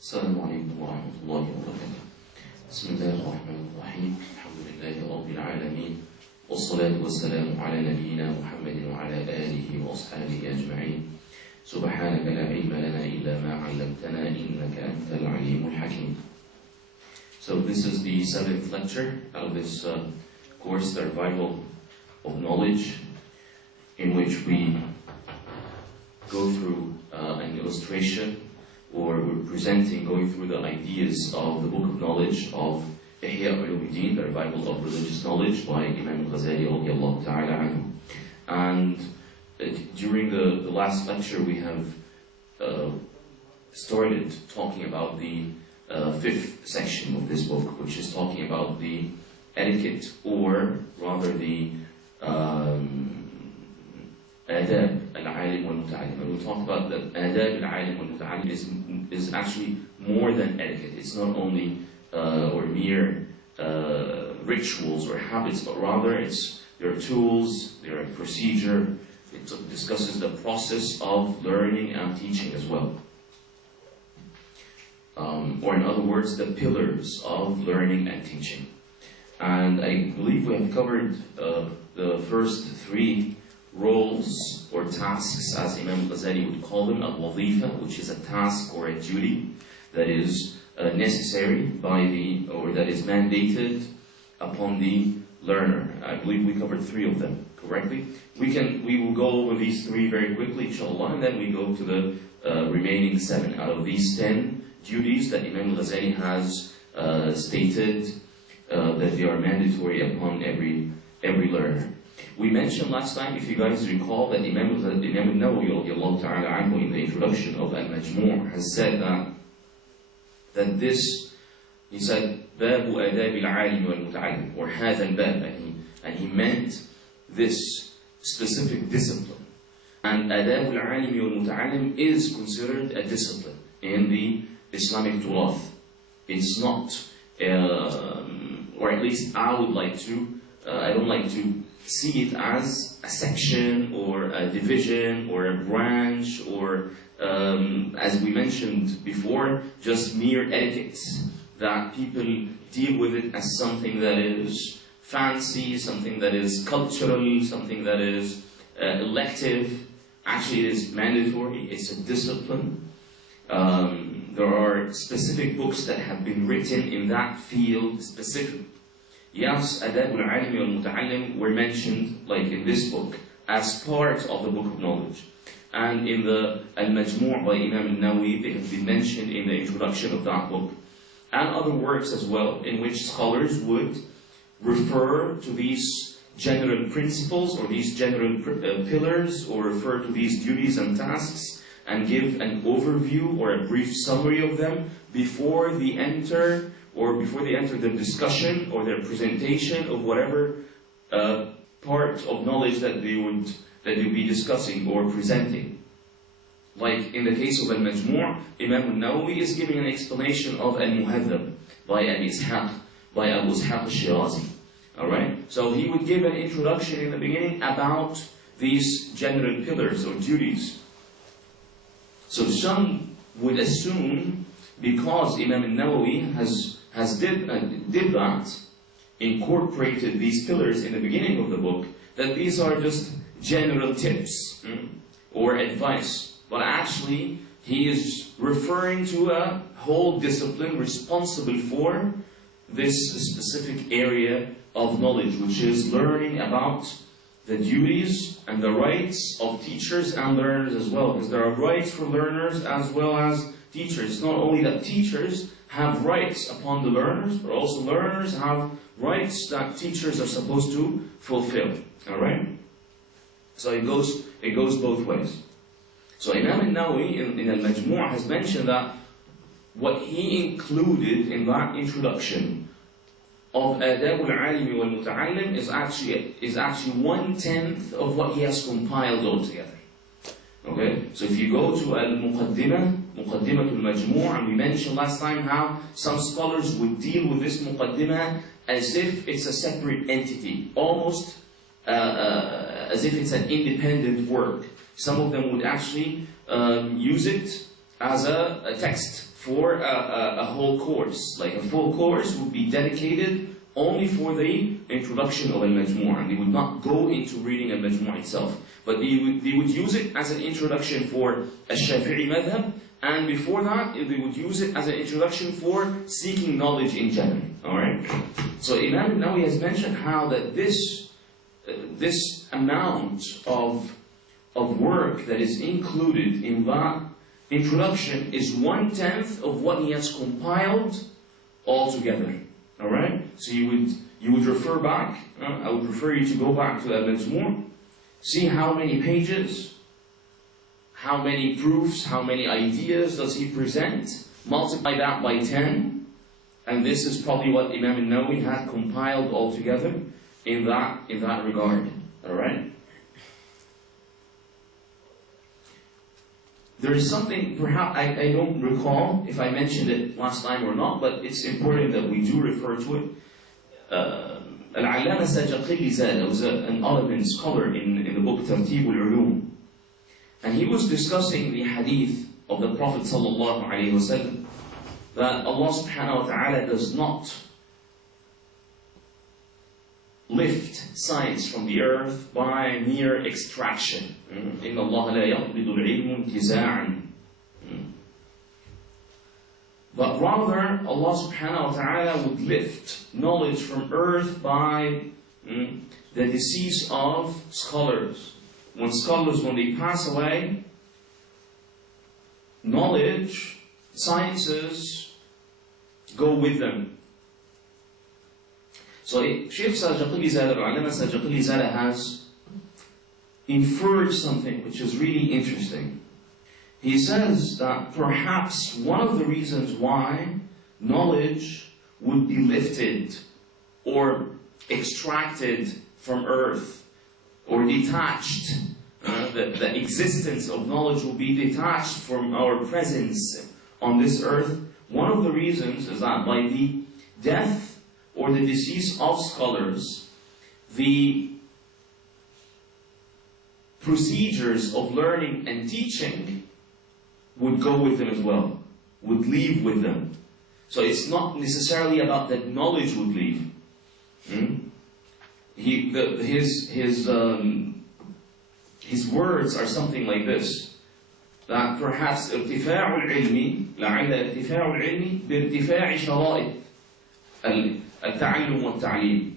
السلام عليكم ورحمة الله وبركاته. بسم الله الرحمن الرحيم. الحمد لله رب العالمين، والصلاة والسلام على نبينا محمد وعلى آله وأصحابه أجمعين. سبحانك لا علم لنا إلا ما علمتنا إنك أنت العليم الحكيم. So this is the 7th lecture of this course, the Revival of Knowledge, in which we go through an illustration, or we're presenting, going through the ideas of the book of knowledge of Ihya Ulumuddin, the Revival of Religious Knowledge by Imam Al-Ghazali radiyallahu ta'ala anhu. And during the last lecture we have started talking about the 5th section of this book, which is talking about the etiquette, or rather the adab al-alim wal-muta'allim. And we talked about that adab al-alim wal-muta'allim is actually more than etiquette. It's not only or mere rituals or habits, but rather there are tools, there are procedure. It discusses the process of learning and teaching as well. Or in other words, the pillars of learning and teaching. And I believe we have covered the first 3 roles or tasks, as Imam Al-Ghazali would call them, al-wazifa, which is a task or a duty that is necessary or that is mandated upon the learner. I believe we covered 3 of them correctly. We will go over these 3 very quickly, inshallah, and then we go to the remaining 7 out of these 10 duties that Imam Al-Ghazali has stated that they are mandatory upon every learner. We mentioned last time, if you guys recall, that Imam al-Nawawi radiyallahu ta'ala anhu in the introduction of Al-Majmu' has said that this, he said, باب آداب العالم والمتعلم, or هذا الباب, and he meant this specific discipline. And آداب العالم والمتعلم is considered a discipline in the Islamic turath. It's not, or at least I don't like to see it as a section or a division or a branch or, as we mentioned before, just mere etiquettes, that people deal with it as something that is fancy, something that is cultural, something that is elective. Actually, it is mandatory, it's a discipline. There are specific books that have been written in that field specifically. Yes, Adab al-Alim wal-Muta'allim were mentioned, like in this book, as part of the book of knowledge. And in the Al-Majmu' by Imam al-Nawawi, they have been mentioned in the introduction of that book. And other works as well, in which scholars would refer to these general principles, or these general pillars, or refer to these duties and tasks, and give an overview or a brief summary of them before they enter their discussion or their presentation of whatever part of knowledge that they would be discussing or presenting. Like in the case of Al-Majmu', Imam al-Nawawi is giving an explanation of Al-Muhadhab by Abu Ishaq al-Shirazi. Alright? So he would give an introduction in the beginning about these general pillars or duties. So some would assume, because Imam al-Nawawi did that, incorporated these pillars in the beginning of the book, that these are just general tips or advice. But actually, he is referring to a whole discipline responsible for this specific area of knowledge, which is learning about the duties and the rights of teachers and learners as well. Because there are rights for learners as well as teachers. It's not only that teachers have rights upon the learners, but also learners have rights that teachers are supposed to fulfill. Alright? So it goes both ways. So Imam al-Nawawi in Al-Majmu' has mentioned that what he included in that introduction of Adab al-Alim wal-Muta'allim is actually 1/10 of what he has compiled altogether. Okay? So if you go to Al-Muqaddimah al-Majmu', and we mentioned last time how some scholars would deal with this Muqaddimah as if it's a separate entity, almost as if it's an independent work. Some of them would actually use it as a text for a whole course. Like a full course would be dedicated only for the introduction of al-Majmu', and they would not go into reading al-Majmu' itself. But they would use it as an introduction for al-Shafi'i madhab, and before that, they would use it as an introduction for seeking knowledge in general. Alright? So Imam Nawawi has mentioned how that this amount of work that is included in that introduction is 1/10 of what he has compiled altogether. Alright? So you would refer back, I would refer you to go back to that Al-Majmu', see how many pages, how many proofs, how many ideas does he present, multiply that by 10, and this is probably what Imam al-Nawawi had compiled altogether in that regard. Alright? There is something, perhaps, I don't recall if I mentioned it last time or not, but it's important that we do refer to it. Al-Allama Al-Ghazali was an eminent scholar in the book Tartib al-Ulum. And he was discussing the hadith of the Prophet sallallahu alaihi wasallam that Allah subhanahu wa ta'ala does not lift science from the earth by mere extraction. إِنَّ اللَّهَ لَا يَقْبِضُ الْعِلْمُ انْتِزَاعًا. But rather, Allah subhanahu wa ta'ala would lift knowledge from earth by the decease of scholars. When they pass away, knowledge, sciences go with them. So Shaykh Al-Ghazali has inferred something which is really interesting. He says that perhaps one of the reasons why knowledge would be lifted or extracted from earth or detached, the existence of knowledge will be detached from our presence on this earth. One of the reasons is that by the death or the decease of scholars, the procedures of learning and teaching would go with them as well, would leave with them. So it's not necessarily about that knowledge would leave. His words are something like this, that perhaps ارتفاع العلم لعل ارتفاع العلم بارتفاع شرائط التعلم والتعليم.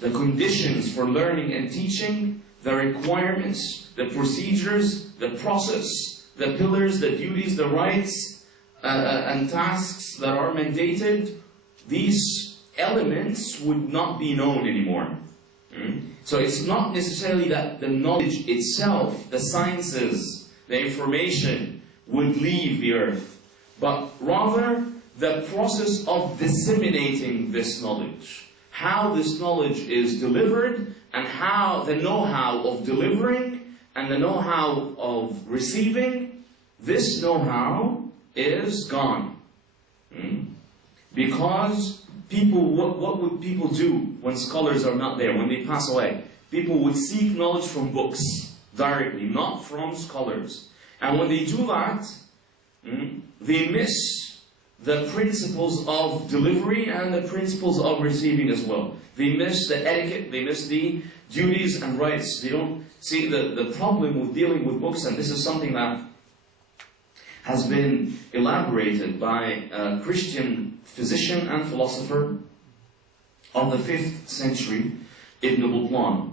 The conditions for learning and teaching, the requirements, the procedures, the process, the pillars, the duties, the rights and tasks that are mandated, these elements would not be known anymore. So it's not necessarily that the knowledge itself, the sciences, the information would leave the earth, but rather the process of disseminating this knowledge. How this knowledge is delivered, and how the know-how of delivering and the know-how of receiving, this know-how is gone. Because people, what would people do when scholars are not there, when they pass away? People would seek knowledge from books directly, not from scholars. And when they do that, they miss the principles of delivery and the principles of receiving as well. They miss the etiquette, they miss the duties and rights. They don't see the problem with dealing with books, and this is something that has been elaborated by a Christian physician and philosopher of the 5th century, Ibn Butlan,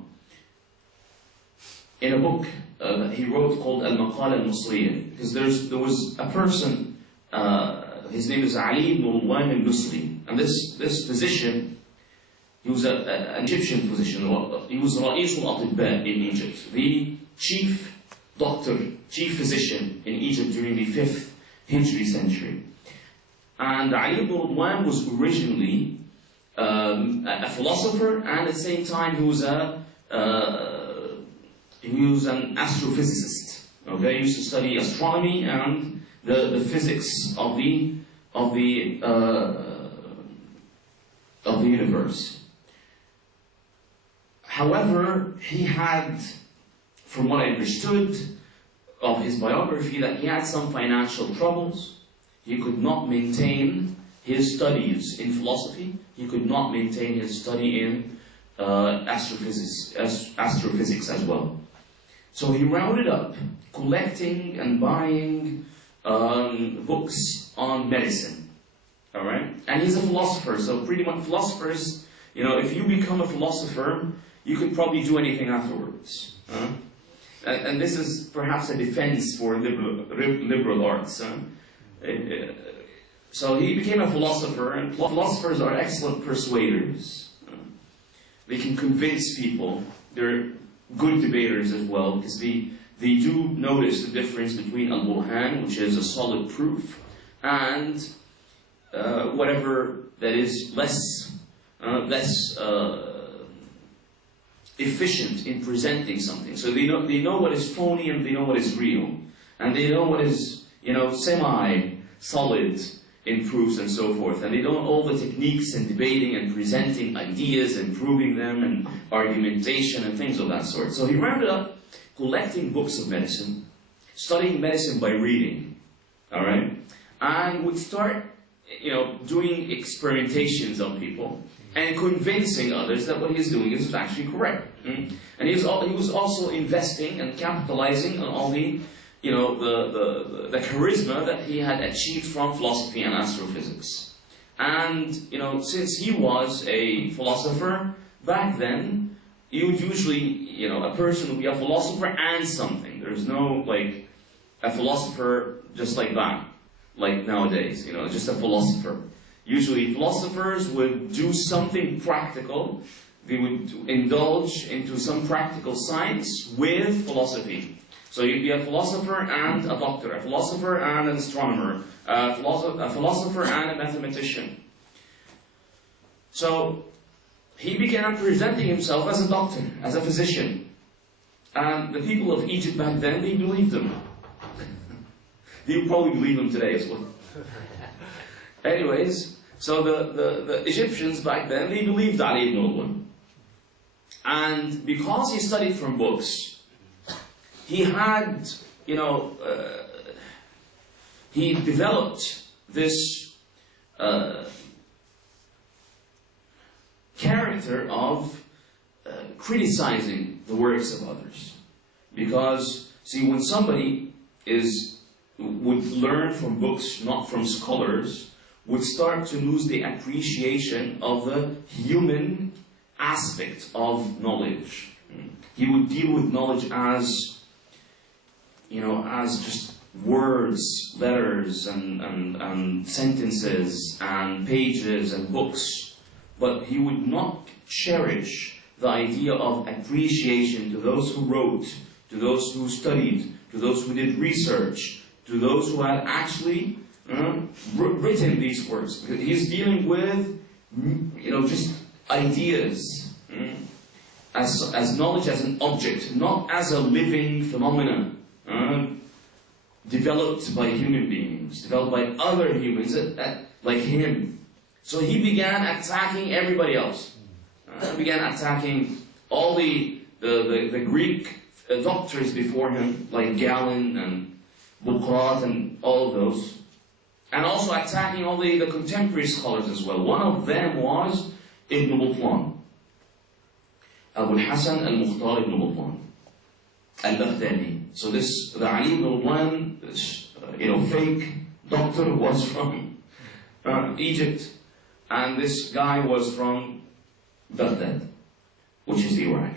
in a book that he wrote called Al-Maqala al-Musriya. Because there was a person, his name is Ali ibn Ulwan al-Nusri, and this physician, he was an Egyptian physician. He was Ra'is al-Atibba in Egypt, the chief doctor, chief physician in Egypt during the 5th Hijri century. And Ali ibn Ulwan was originally a philosopher, and at the same time he was an astrophysicist. Okay, he used to study astronomy and the physics of the universe. However, he had, from what I understood, of his biography that he had some financial troubles. He could not maintain his studies in philosophy. He could not maintain his study in astrophysics as well. So he rounded up collecting and buying books on medicine. All right? And he's a philosopher, so pretty much philosophers, you know, if you become a philosopher, you could probably do anything afterwards. And this is perhaps a defense for liberal arts. So he became a philosopher, and philosophers are excellent persuaders. They can convince people. They're good debaters as well, because they do notice the difference between al-Burhan, which is a solid proof, and whatever that is less efficient in presenting something. So they know what is phony and they know what is real, and they know what is, you know, semi-solid in proofs and so forth, and they know all the techniques in debating and presenting ideas and proving them and argumentation and things of that sort. So he rounded up collecting books of medicine, studying medicine by reading, all right, and would start, you know, doing experimentations on people and convincing others that what he's doing is actually correct. And he was also investing and capitalizing on all the, you know, the charisma that he had achieved from philosophy and astrophysics. And, you know, since he was a philosopher, back then, you would usually, you know, a person would be a philosopher and something. There's no, like, a philosopher just like that, like nowadays, you know, just a philosopher. Usually philosophers would do something practical. They would indulge into some practical science with philosophy. So you'd be a philosopher and a doctor, a philosopher and an astronomer, a philosopher and a mathematician. So he began presenting himself as a doctor, as a physician. And the people of Egypt back then, they believed him. You probably believe him today as well. Anyways, so the Egyptians back then, they believed Ali ibn al-One. And because he studied from books, he had, you know, he developed this character of criticizing the works of others. Because, see, when somebody would learn from books, not from scholars, would start to lose the appreciation of the human aspect of knowledge. He would deal with knowledge as, you know, as just words, letters, and sentences, and pages, and books. But he would not cherish the idea of appreciation to those who wrote, to those who studied, to those who did research, to those who had actually written these works. He's dealing with, you know, just ideas, as knowledge as an object, not as a living phenomenon, developed by human beings, developed by other humans like him. So he began attacking everybody else. He began attacking all the Greek doctors before him, like Galen and Bukhrat and all of those. And also attacking all the contemporary scholars as well. One of them was Ibn Butlan. Abu al-Hasan al-Mukhtar ibn Butlan. Al-Baghdadi. So the Ali ibn Butlan, this, you know, fake doctor was from Egypt. And this guy was from Baghdad, which is Iraq.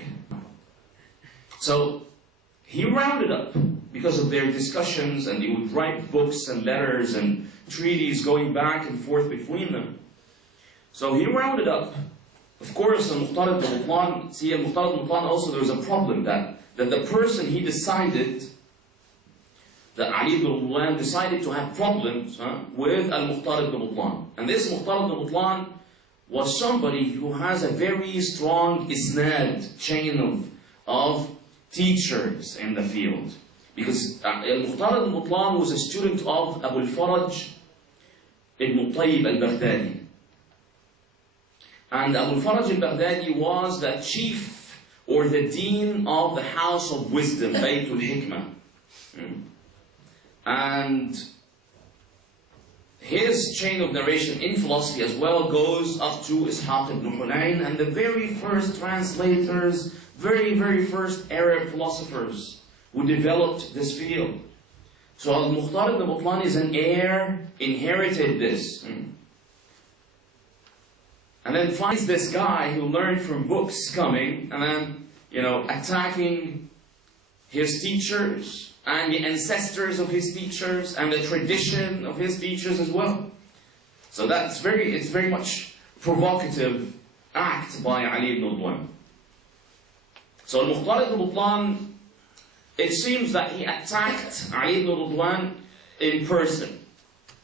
So he rounded up, because of their discussions, and he would write books and letters and treaties going back and forth between them. So he rounded up, of course, Al-Mukhtar ibn Butlan. See, Al-Mukhtar ibn Butlan also, there was a problem that the person he decided, that Ali ibn Butlan decided to have problems with Al-Mukhtar ibn Butlan. And this Mukhtar ibn Butlan was somebody who has a very strong isnad, chain of teachers in the field. Because Al-Mukhtar ibn Butlan was a student of Abu al-Faraj ibn Tayyib al-Baghdadi. And Abu al-Faraj al-Baghdadi was the chief or the dean of the House of Wisdom, Baytul Hikmah. And his chain of narration in philosophy as well goes up to Ishaq ibn Hunayn and the very first translators, very first Arab philosophers who developed this field. So Al-Mukhtar ibn Butlan is an heir, inherited this. And then finds this guy who learned from books coming and then, attacking his teachers and the ancestors of his teachers and the tradition of his teachers as well. So it's very much provocative act by Ali ibn Butlan. So Al-Mukhtar ibn Butlan, it seems that he attacked Ali ibn Butlan in person.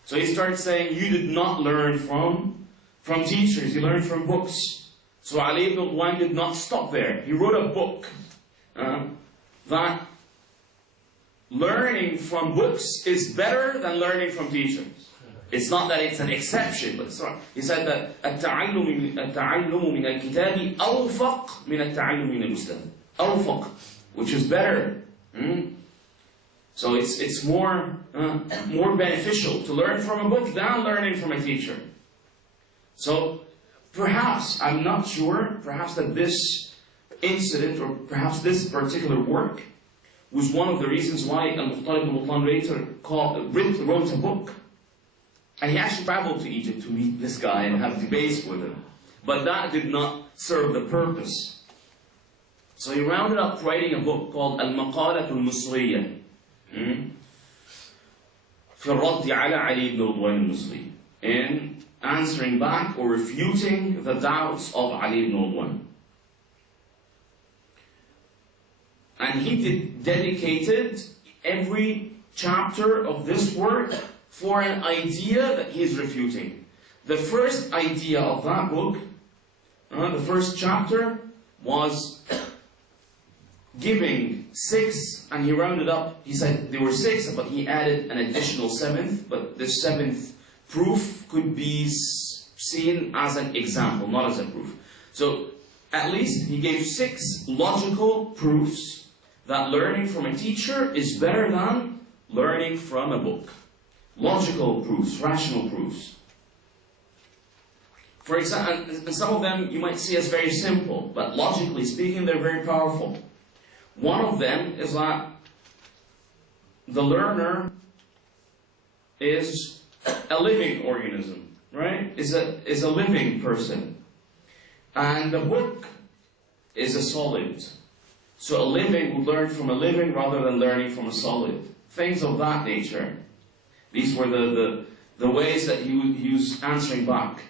So he starts saying, you did not learn from teachers, you learned from books. So Ali ibn Butlan did not stop there. He wrote a book that learning from books is better than learning from teachers. It's not that it's an exception, but it's not. He said that التعلم من الكتاب أوفق من التعلم من الأستاذ. أوفق, which is better. So it's more beneficial to learn from a book than learning from a teacher. So perhaps, I'm not sure, perhaps that this incident or perhaps this particular work was one of the reasons why Al-Mukhtar ibn Butlan later wrote a book. And he actually traveled to Egypt to meet this guy and have debates with him. But that did not serve the purpose. So he rounded up writing a book called Al-Maqalat al-Misriya في الرد على علي ibn Butlan al-Misri, in answering back or refuting the doubts of Ali ibn Butlan. And he dedicated every chapter of this work for an idea that he's refuting. The first idea of that book, the first chapter, was giving 6, and he rounded up, he said there were 6, but he added an additional 7th, but the 7th proof could be seen as an example, not as a proof. So, at least he gave 6 logical proofs that learning from a teacher is better than learning from a book. Logical proofs, rational proofs. For example, and some of them you might see as very simple, but logically speaking, they're very powerful. One of them is that the learner is a living organism, right? Is a living person. And the book is a solid. So a living would learn from a living rather than learning from a solid. Things of that nature. These were the ways that he was answering back.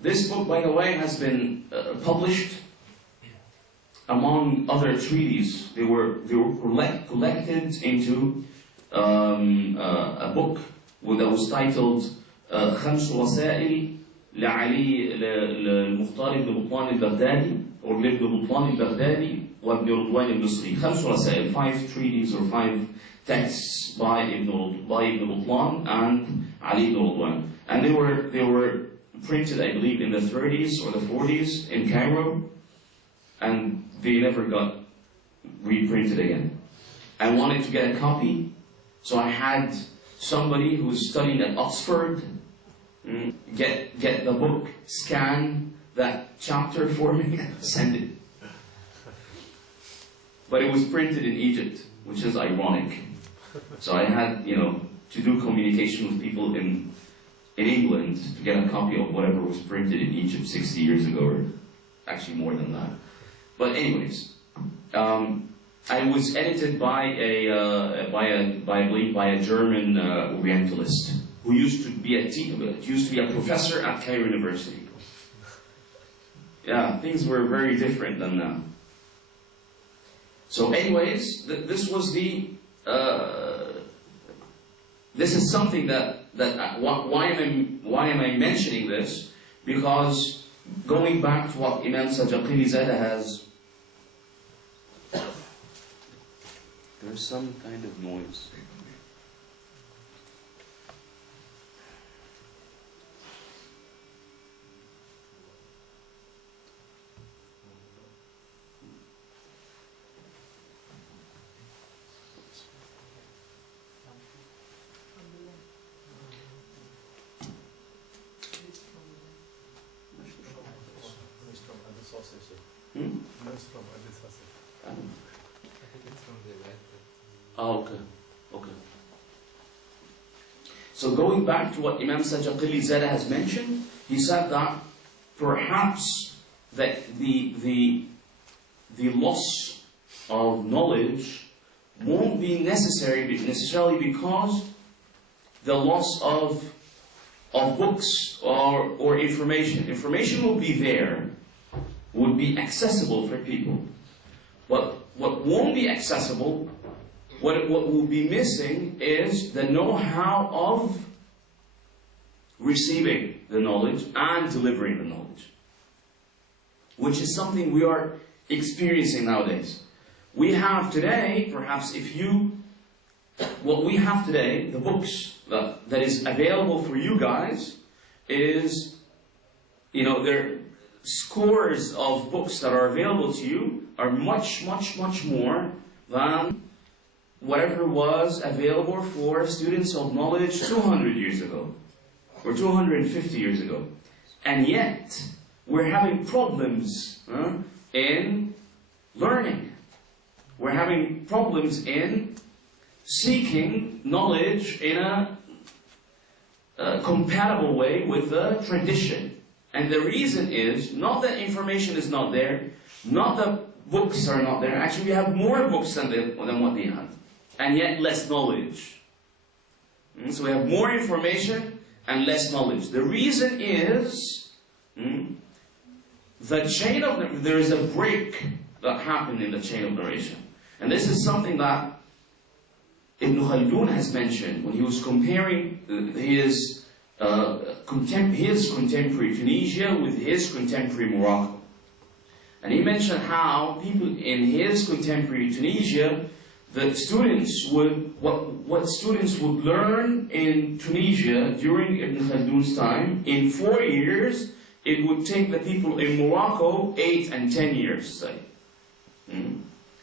This book, by the way, has been published among other treaties. They were collected into a book that was titled خمس وسائل لعلي المختار بن بطلان البغدادي or لابن بطلان البغدادي وابن رضوان المصري. خمس وسائل, 5 treaties or 5 texts by Ibn Butlan and Ali ibn Rudwan. And they were printed, I believe, in the 30s or the 40s in Cairo, and they never got reprinted again. I wanted to get a copy, so I had somebody who was studying at Oxford get the book, scan that chapter for me, and send it. But it was printed in Egypt, which is ironic. So I had, to do communication with people in England to get a copy of whatever was printed in Egypt 60 years ago, or actually more than that. But anyways, I was edited by a German Orientalist who used to be a professor at Cairo University. Yeah, things were very different than now. So, anyways, this was this is something that why am I mentioning this? Because going back to what Imam Sajaqini Zada has, there's some kind of noise. comes from Al-Ghazali. I I think it's from the right. Oh, okay. Okay. So going back to what Imam Sajaqili Zada has mentioned, he said that perhaps that the loss of knowledge won't be necessarily because the loss of books or information. Information will be there, would be accessible for people. But what won't be accessible, what will be missing is the know-how of receiving the knowledge and delivering the knowledge, which is something we are experiencing nowadays. We have today, perhaps what we have today, the books that is available for you guys is, there are scores of books that are available to you are much, much, much more than whatever was available for students of knowledge 200 years ago or 250 years ago. And yet, we're having problems in learning. We're having problems in seeking knowledge in a compatible way with the tradition. And the reason is not that information is not there, not that books are not there. Actually, we have more books than what they had, and yet less knowledge. So we have more information and less knowledge. The reason is the chain of there is a break that happened in the chain of narration, and this is something that Ibn Khaldun has mentioned when he was comparing his contemporary Tunisia with his contemporary Morocco. And he mentioned how people in his contemporary Tunisia, the students would, what students would learn in Tunisia during Ibn Khaldun's time, in 4 years, it would take the people in Morocco 8 and 10 years, say.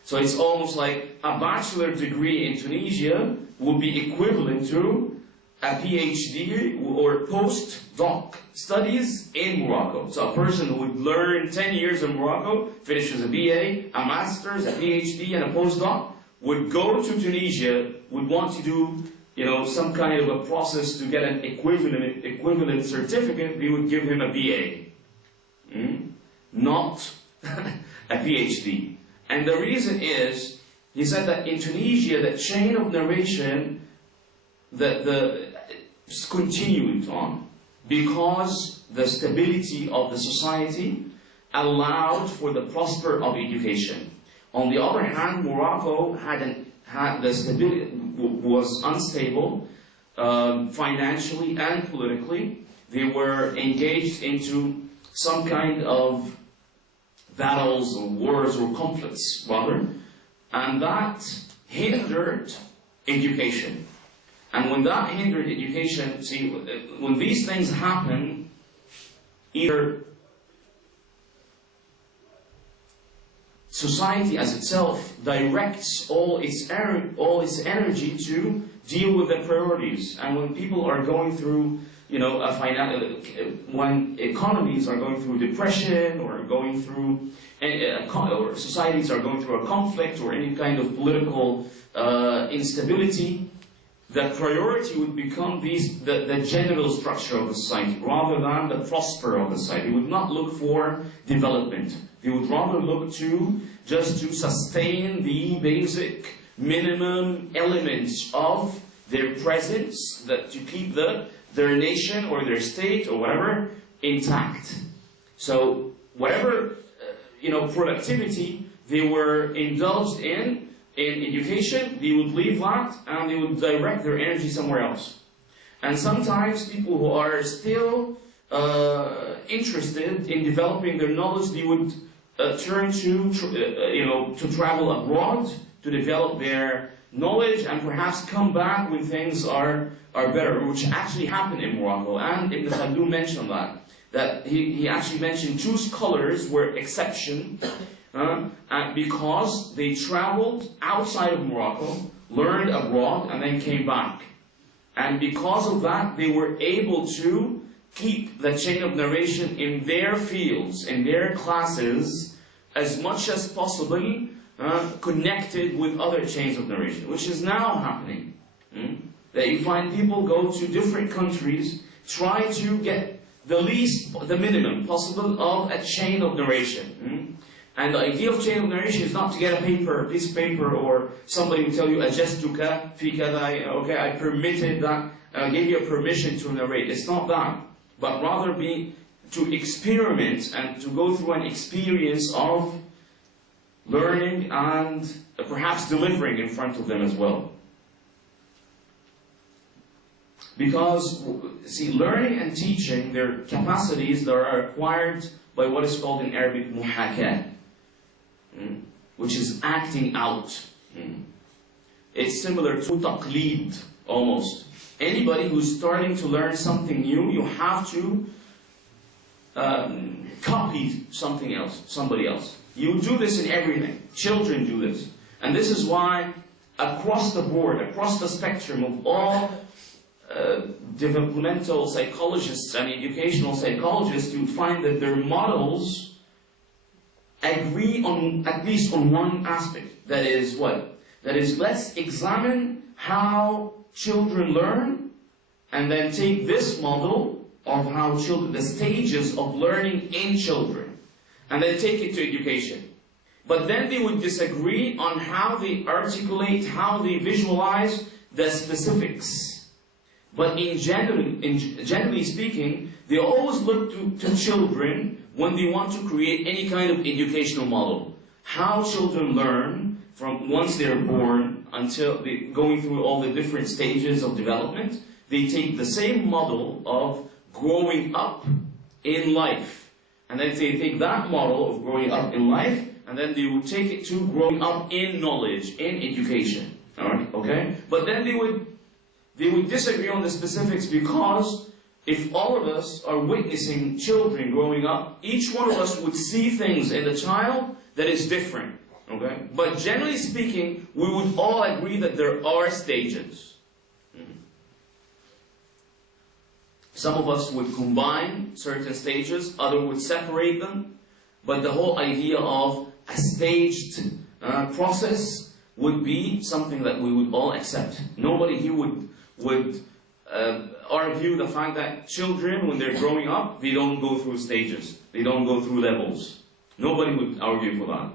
So it's almost like a bachelor degree in Tunisia would be equivalent to a PhD or post-doc studies in Morocco. So a person who would learn 10 years in Morocco, finishes a BA, a master's, a PhD, and a postdoc, would go to Tunisia, would want to do, some kind of a process to get an equivalent certificate. We would give him a BA, not a PhD. And the reason is, he said that in Tunisia, the chain of narration, continued on because the stability of the society allowed for the prosper of education. On the other hand, Morocco had the stability was unstable financially and politically. They were engaged into some kind of battles or wars or conflicts rather, and that hindered education. And when that hindered education, see, when these things happen, either society as itself directs all its energy to deal with the priorities. And when people are going through, when economies are going through depression or going through, or societies are going through a conflict or any kind of political instability, the priority would become the general structure of the society rather than the prosper of the society. They would not look for development. They would rather look to just to sustain the basic minimum elements of their presence, that to keep their nation or their state or whatever intact. So whatever productivity they were indulged in education, they would leave that and they would direct their energy somewhere else. And sometimes people who are still interested in developing their knowledge, they would turn to travel abroad to develop their knowledge and perhaps come back when things are better, which actually happened in Morocco. And Ibn Khaldun mentioned that he actually mentioned 2 scholars were exception. Because they traveled outside of Morocco, learned abroad, and then came back. And because of that, they were able to keep the chain of narration in their fields, in their classes, as much as possible connected with other chains of narration, which is now happening. That you find people go to different countries, try to get the minimum possible of a chain of narration. And the idea of chain of narration is not to get a piece of paper, or somebody will tell you, أَجَزْتُكَ فِي كَذَا, okay, I permitted that, I gave you a permission to narrate. It's not that, but rather to experiment and to go through an experience of learning and perhaps delivering in front of them as well. Because, see, learning and teaching, their capacities that are acquired by what is called in Arabic muhaka, which is acting out. It's similar to taqleed, almost. Anybody who's starting to learn something new, you have to copy somebody else. You do this in everything. Children do this. And this is why across the board, across the spectrum of all developmental psychologists and educational psychologists, you find that their models agree on at least on one aspect. That is what? That is, let's examine how children learn, and then take this model of how children, the stages of learning in children, and then take it to education. But then they would disagree on how they articulate, how they visualize the specifics. But generally speaking, they always look to children when they want to create any kind of educational model. How children learn from once they're born until going through all the different stages of development, they take the same model of growing up in life. And then they take that model of growing up in life, and then they would take it to growing up in knowledge, in education. Alright, okay? But then they would disagree on the specifics, because if all of us are witnessing children growing up, each one of us would see things in the child that is different. Okay? But generally speaking, we would all agree that there are stages. Some of us would combine certain stages, others would separate them, but the whole idea of a staged process would be something that we would all accept. Nobody here would argue the fact that children, when they're growing up, they don't go through stages, they don't go through levels. Nobody would argue for that.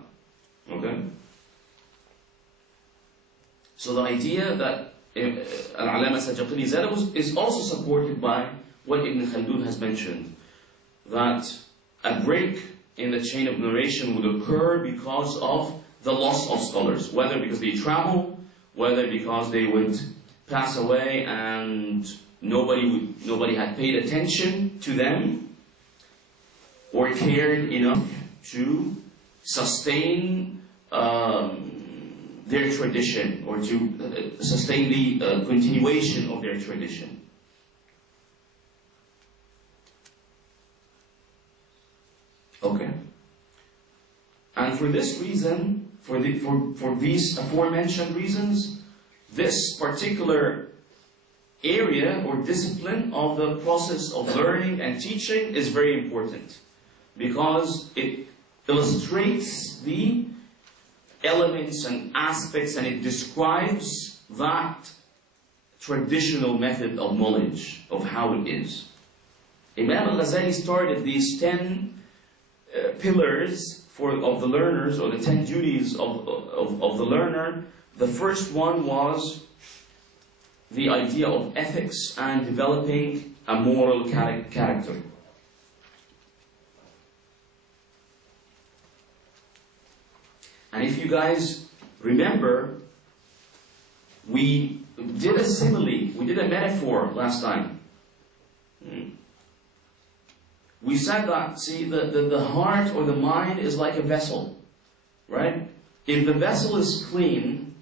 Okay? So the idea that Al-Alama Sajjaqini said is also supported by what Ibn Khaldun has mentioned, that a break in the chain of narration would occur because of the loss of scholars, whether because they travel, whether because they would pass away and nobody had paid attention to them or cared enough to sustain their tradition, or to sustain the continuation of their tradition. Okay. And for this reason, for these aforementioned reasons, this particular area or discipline of the process of learning and teaching is very important, because it illustrates the elements and aspects, and it describes that traditional method of knowledge, of how it is. Imam Al-Ghazali started these 10 pillars of the learners, or the 10 duties of the learner. The first one was the idea of ethics and developing a moral character. And if you guys remember, we did a simile, we did a metaphor last time. We said that, see, the heart or the mind is like a vessel, right? If the vessel is clean,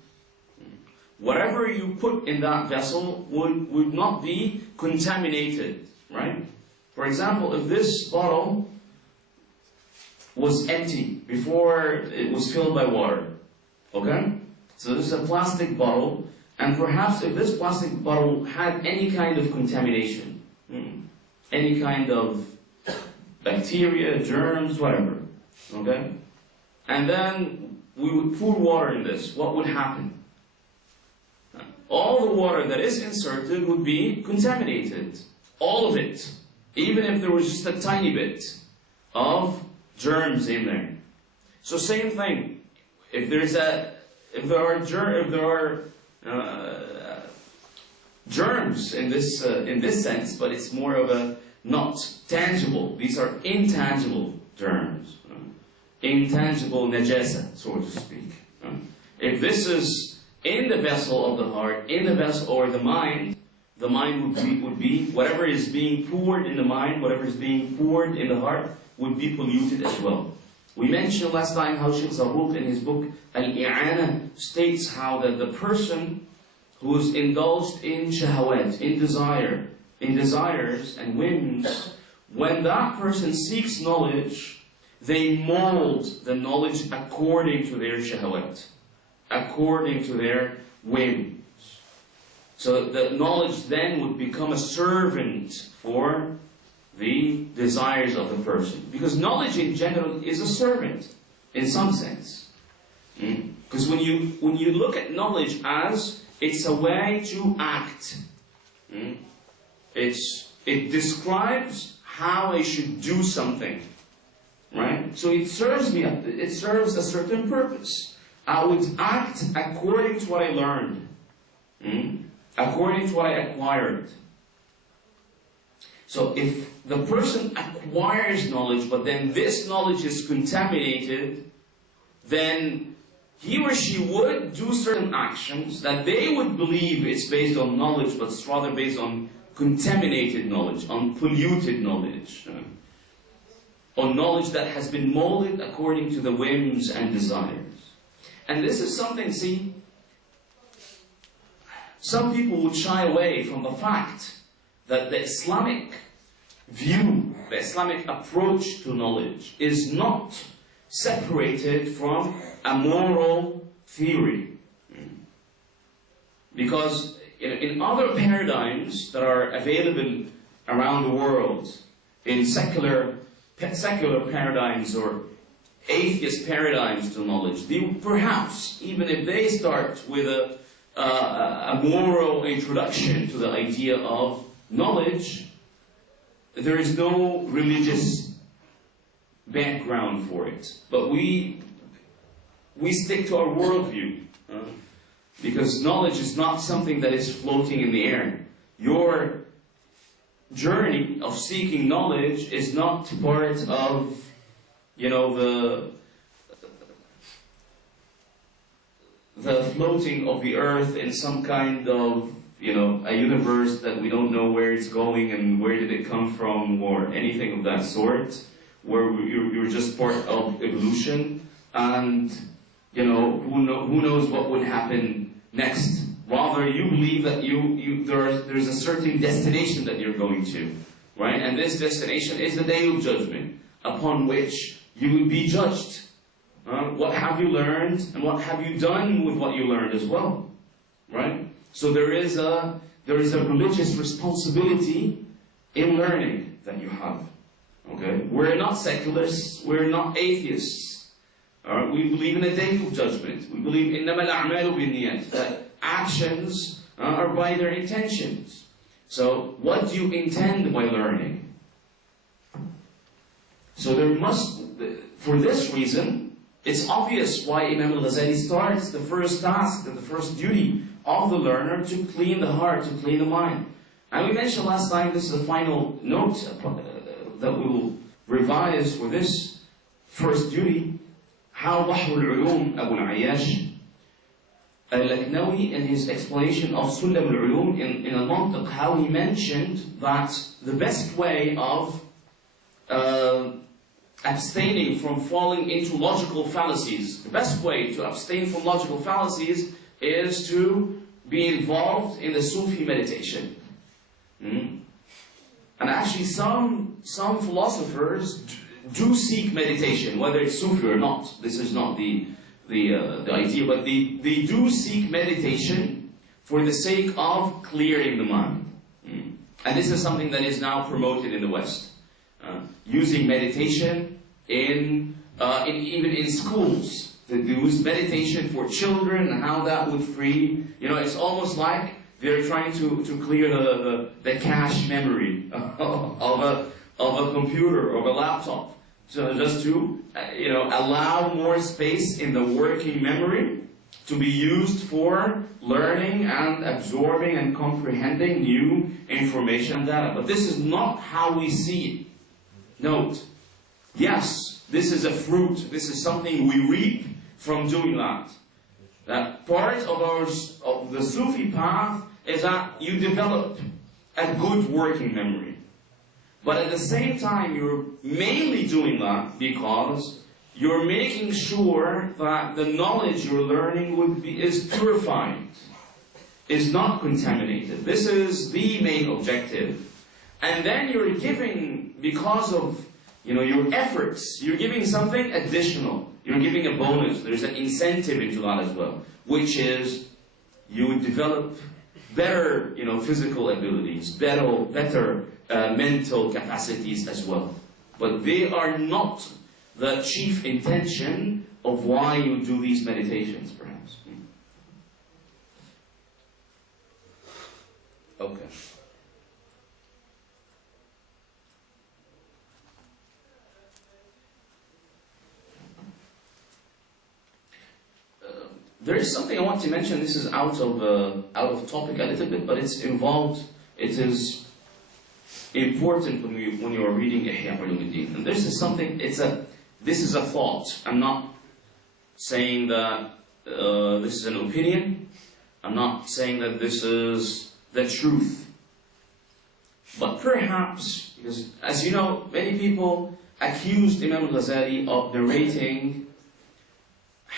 whatever you put in that vessel would not be contaminated, right? For example, if this bottle was empty before it was filled by water, okay? So this is a plastic bottle, and perhaps if this plastic bottle had any kind of contamination, any kind of bacteria, germs, whatever, okay? and then we would pour water in this, what would happen? All the water that is inserted would be contaminated. All of it. Even if there was just a tiny bit of germs in there. So same thing. If there are germs in this sense, but it's more of a not tangible. These are intangible germs. Intangible najasa, so to speak. If this is in the vessel of the heart, in the vessel or the mind would be whatever is being poured in the mind, whatever is being poured in the heart would be polluted as well. We mentioned last time how Sheikh Zarruq in his book Al-I'ana states how that the person who is indulged in shahawat, in desires and whims, when that person seeks knowledge, they mold the knowledge according to their shahawat, according to their whims. So the knowledge then would become a servant for the desires of the person. Because knowledge in general is a servant, in some sense. Because when you look at knowledge as it's a way to act, it describes how I should do something, right? So it serves me. It serves a certain purpose. I would act according to what I learned, according to what I acquired. So if the person acquires knowledge, but then this knowledge is contaminated, then he or she would do certain actions that they would believe it's based on knowledge, but it's rather based on contaminated knowledge, on polluted knowledge, on knowledge that has been molded according to the whims and desires. And this is something, see, some people would shy away from the fact that the Islamic view, the Islamic approach to knowledge is not separated from a moral theory. Because in other paradigms that are available around the world, in secular paradigms or atheist paradigms to knowledge, perhaps, even if they start with a moral introduction to the idea of knowledge, there is no religious background for it. But we stick to our worldview, because knowledge is not something that is floating in the air. Your journey of seeking knowledge is not part of, the floating of the earth in some kind of, a universe that we don't know where it's going and where did it come from or anything of that sort, where you're just part of evolution and, who knows what would happen next. Rather, you believe that there's a certain destination that you're going to, right? And this destination is the day of judgment, upon which you will be judged. What have you learned, and what have you done with what you learned as well, right? So there is a religious responsibility in learning that you have. Okay, we're not secularists, we're not atheists. We believe in a day of judgment. We believe إِنَّمَا الْأَعْمَالُ بِالنِّيَّاتِ, that actions are by their intentions. So what do you intend by learning? So there must, for this reason, it's obvious why Imam Al-Ghazali starts the first task, the first duty of the learner to clean the heart, to clean the mind. And we mentioned last time, this is the final note that we will revise for this first duty, how Bahr al-Ulum Abu al-Ayyash Al-Laknawi in his explanation of Sulam al-Ulum in Al-Mantiq, how he mentioned that the best way of abstaining from falling into logical fallacies, the best way to abstain from logical fallacies is to be involved in the Sufi meditation. And actually some philosophers do seek meditation, whether it's Sufi or not. This is not the idea, but they do seek meditation for the sake of clearing the mind. And this is something that is now promoted in the West. Using meditation in even in schools, they use meditation for children and how that would free. It's almost like they're trying to clear the cache memory of a computer, of a laptop. So just to allow more space in the working memory to be used for learning and absorbing and comprehending new information and data. But this is not how we see it. Note, yes, this is a fruit, this is something we reap from doing that. That part of the Sufi path is that you develop a good working memory. But at the same time, you're mainly doing that because you're making sure that the knowledge you're learning is purified, is not contaminated. This is the main objective. And then you're giving, because of your efforts, you're giving something additional. You're giving a bonus. There's an incentive into that as well, which is you develop better physical abilities, better mental capacities as well. But they are not the chief intention of why you do these meditations, perhaps. Okay. There is something I want to mention. This is out of topic a little bit, but it's involved. It is important when you are reading Ihya Ulumuddin. And this is something. This is a thought. I'm not saying that this is an opinion. I'm not saying that this is the truth. But perhaps, because as you know, many people accused Imam Al-Ghazali of narrating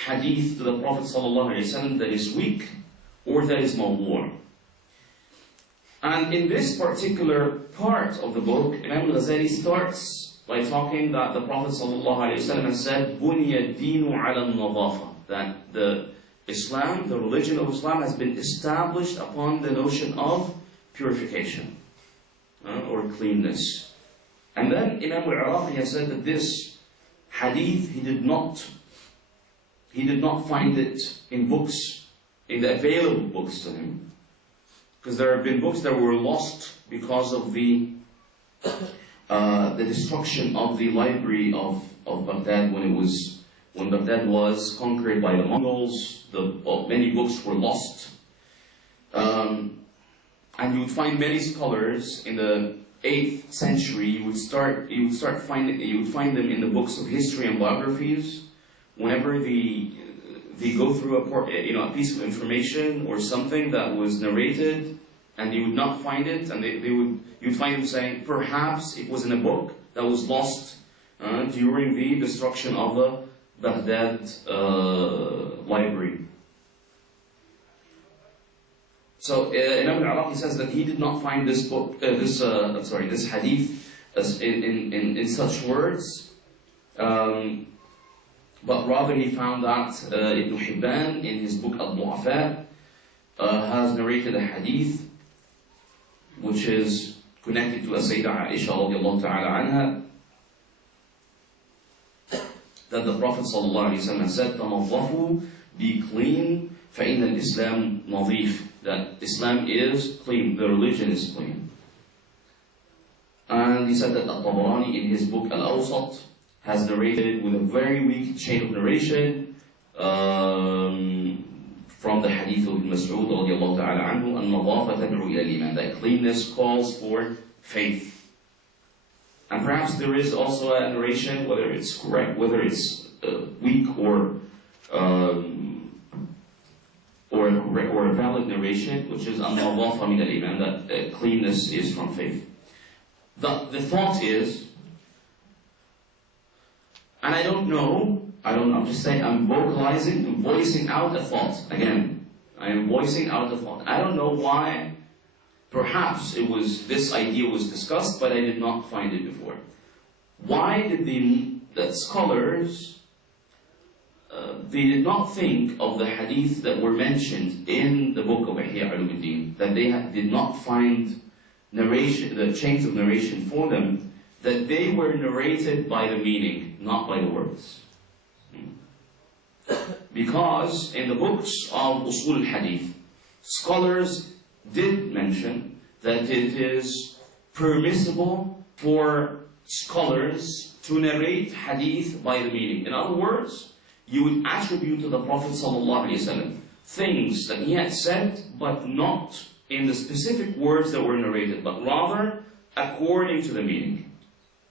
hadith to the Prophet ﷺ that is weak or that is mawdu'. And in this particular part of the book, Imam Al-Ghazali starts by talking that the Prophet ﷺ has said, بُنِيَ الدِّينُ عَلَى النَّظَافَةِ, that the religion of Islam has been established upon the notion of purification or cleanness. And then Imam Al-Iraqi has said that this hadith, he did not find it in books, in the available books to him. Because there have been books that were lost because of the destruction of the library of Baghdad when Baghdad was conquered by the Mongols. Many books were lost. And you would find many scholars in the 8th century, you would find them in the books of history and biographies. Whenever they go through a piece of information or something that was narrated, and you would not find it, and you'd find them saying, perhaps it was in a book that was lost during the destruction of the Baghdad library. So Imam Al-Iraqi says that he did not find this hadith in such words. But rather he found that Ibn Hibban in his book Al-Du'afa has narrated a hadith which is connected to a Sayyidah Aisha radiallahu ta'ala anha, that the Prophet sallallahu alayhi wa sallam said, تَنَظَّفُوا, be clean, فَإِنَّ الْإِسْلَامِ نَظِيفٌ, that Islam is clean, the religion is clean. And he said that Al-Tabarani in his book Al-Awsat has narrated with a very weak chain of narration from the hadith of Ibn Mas'ud radiallahu ta'ala anhu, النظافة تدعو إلى الإيمان, that cleanness calls for faith. And perhaps there is also a narration, whether it's correct, whether it's weak or a valid narration, which is النظافة من الإيمان, that cleanness is from faith. The thought is, and I'm just saying, I'm voicing out a thought. Again, I am voicing out a thought. I don't know why, perhaps this idea was discussed, but I did not find it before. Why did the scholars, they did not think of the hadith that were mentioned in the book of Ihya Ulumuddin, that they did not find narration, the chains of narration for them, that they were narrated by the meaning, not by the words. Because in the books of Usul al-Hadith, scholars did mention that it is permissible for scholars to narrate hadith by the meaning. In other words, you would attribute to the Prophet ﷺ things that he had said, but not in the specific words that were narrated, but rather according to the meaning.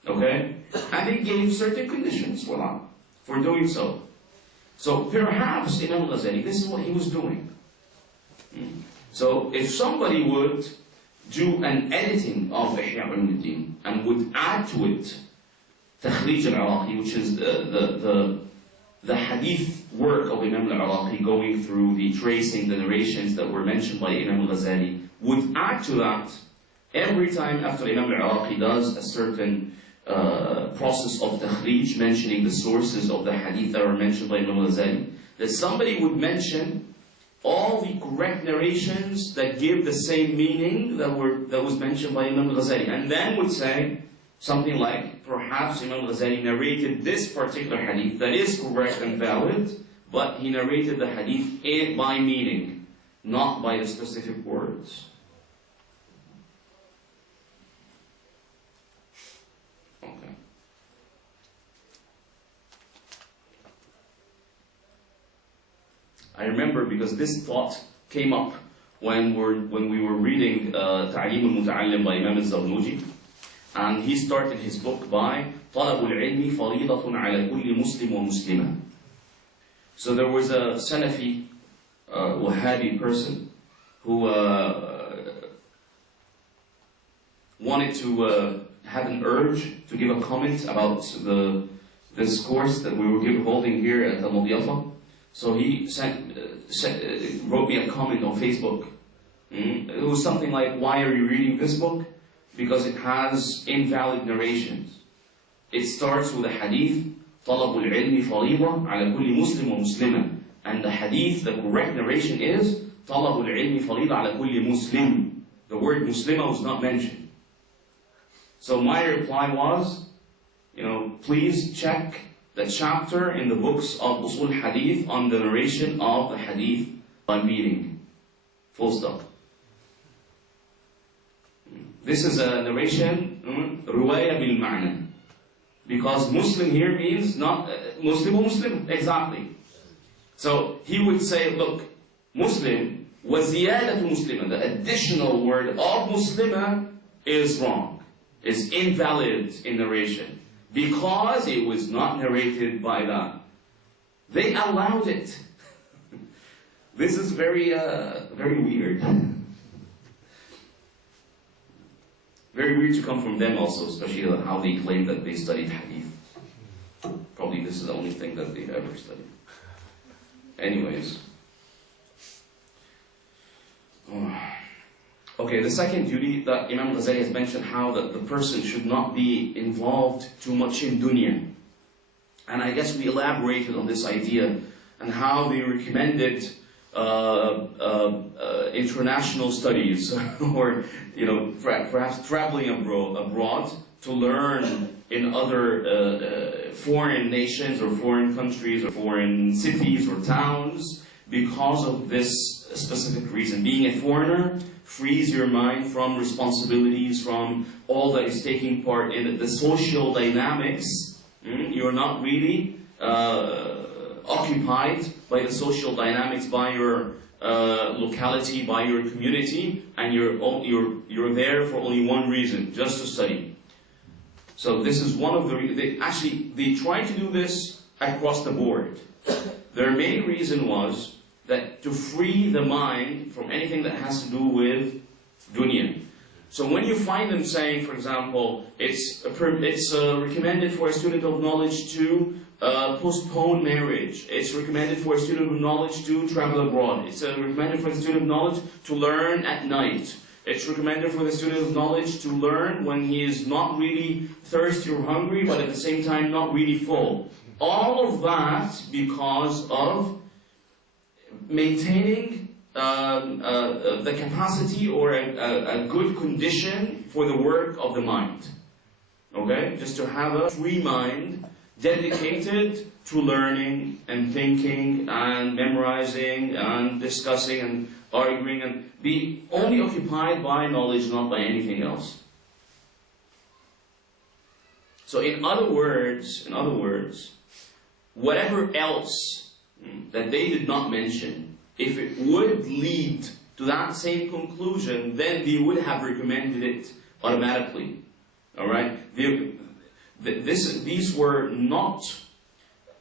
Okay? And he gave certain conditions for doing so. So perhaps Imam Al-Ghazali, this is what he was doing. So if somebody would do an editing of Ihya Ulumuddin and would add to it Takhrij al-Iraqi, which is the hadith work of Imam al-Iraqi, going through the tracing, the narrations that were mentioned by Imam al-Ghazali, would add to that every time after Imam al-Iraqi does a certain process of takhrij, mentioning the sources of the hadith that were mentioned by Imam al-Ghazali, that somebody would mention all the correct narrations that give the same meaning that was mentioned by Imam al-Ghazali, and then would say something like, perhaps Imam al-Ghazali narrated this particular hadith that is correct and valid, but he narrated the hadith by meaning, not by the specific words. Okay. I remember because this thought came up when we were reading Ta'lim al-Muta'allim by Imam al-Zarnuji. And he started his book by طلب العلم فريضة على كل مسلم ومسلمة. So there was a Salafi, Wahhabi person who wanted to have an urge to give a comment about this course that we were holding here at Al-Madiyafa. So he wrote me a comment on Facebook. It was something like, why are you reading this book? Because it has invalid narrations. It starts with a hadith, طلب العلم فريضة على كل مسلم ومسلمة. And the hadith, the correct narration is طلب العلم فريضة على كل مسلم. The word muslima was not mentioned. So my reply was, please check the chapter in the books of Usul Hadith on the narration of the hadith by meaning. Full stop. This is a narration, رواية بالمعنى. Because Muslim here means not Muslim or Muslim, exactly. So he would say, look, Muslim, وزيادة مسلمة, the additional word of Muslima is wrong, is invalid in narration. Because it was not narrated by that. They allowed it. This is very weird. Very weird to come from them also, especially how they claim that they studied hadith. Probably this is the only thing that they've ever studied. Anyways. Okay, the second duty that Imam Ghazali has mentioned, how that the person should not be involved too much in dunya. And I guess we elaborated on this idea and how they recommended international studies or perhaps traveling abroad to learn in other foreign nations or foreign countries or foreign cities or towns because of this specific reason. Being a foreigner frees your mind from responsibilities, from all that is taking part in the social dynamics. You're not really occupied by the social dynamics, by your locality, by your community, and you're there for only one reason, just to study. So this is one of the they try to do this across the board. Their main reason was that to free the mind from anything that has to do with dunya. So when you find them saying, for example, it's recommended for a student of knowledge to postpone marriage. It's recommended for a student of knowledge to travel abroad. It's recommended for a student of knowledge to learn at night. It's recommended for the student of knowledge to learn when he is not really thirsty or hungry, but at the same time not really full. All of that because of maintaining the capacity or a good condition for the work of the mind. Okay? Just to have a free mind dedicated to learning and thinking and memorizing and discussing and arguing, and be only occupied by knowledge, not by anything else. So in other words, whatever else that they did not mention, if it would lead to that same conclusion, then they would have recommended it automatically. All right? These were not,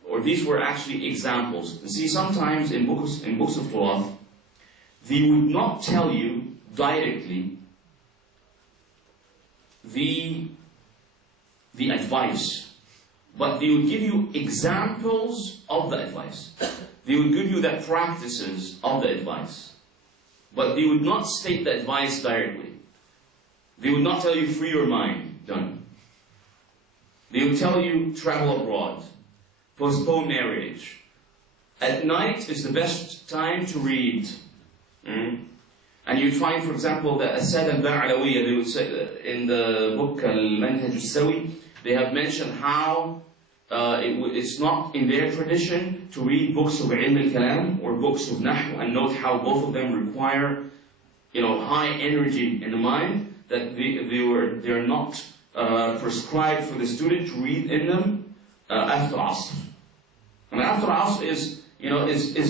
or these were actually examples. See, sometimes in books of Torah, they would not tell you directly the advice, but they would give you examples of the advice. They would give you the practices of the advice, but they would not state the advice directly. They would not tell you free your mind, done. They would tell you travel abroad, postpone marriage. At night is the best time to read. And you'd find, for example, that Asad al-Ba'alawiyya, they would say in the book Al-Manhaj al-Sawi, they have mentioned how it's not in their tradition to read books of Ilm al-Kalam or books of Nahu, and note how both of them require, high energy in the mind, that they're not prescribed for the student to read in them after Asr. And after Asr is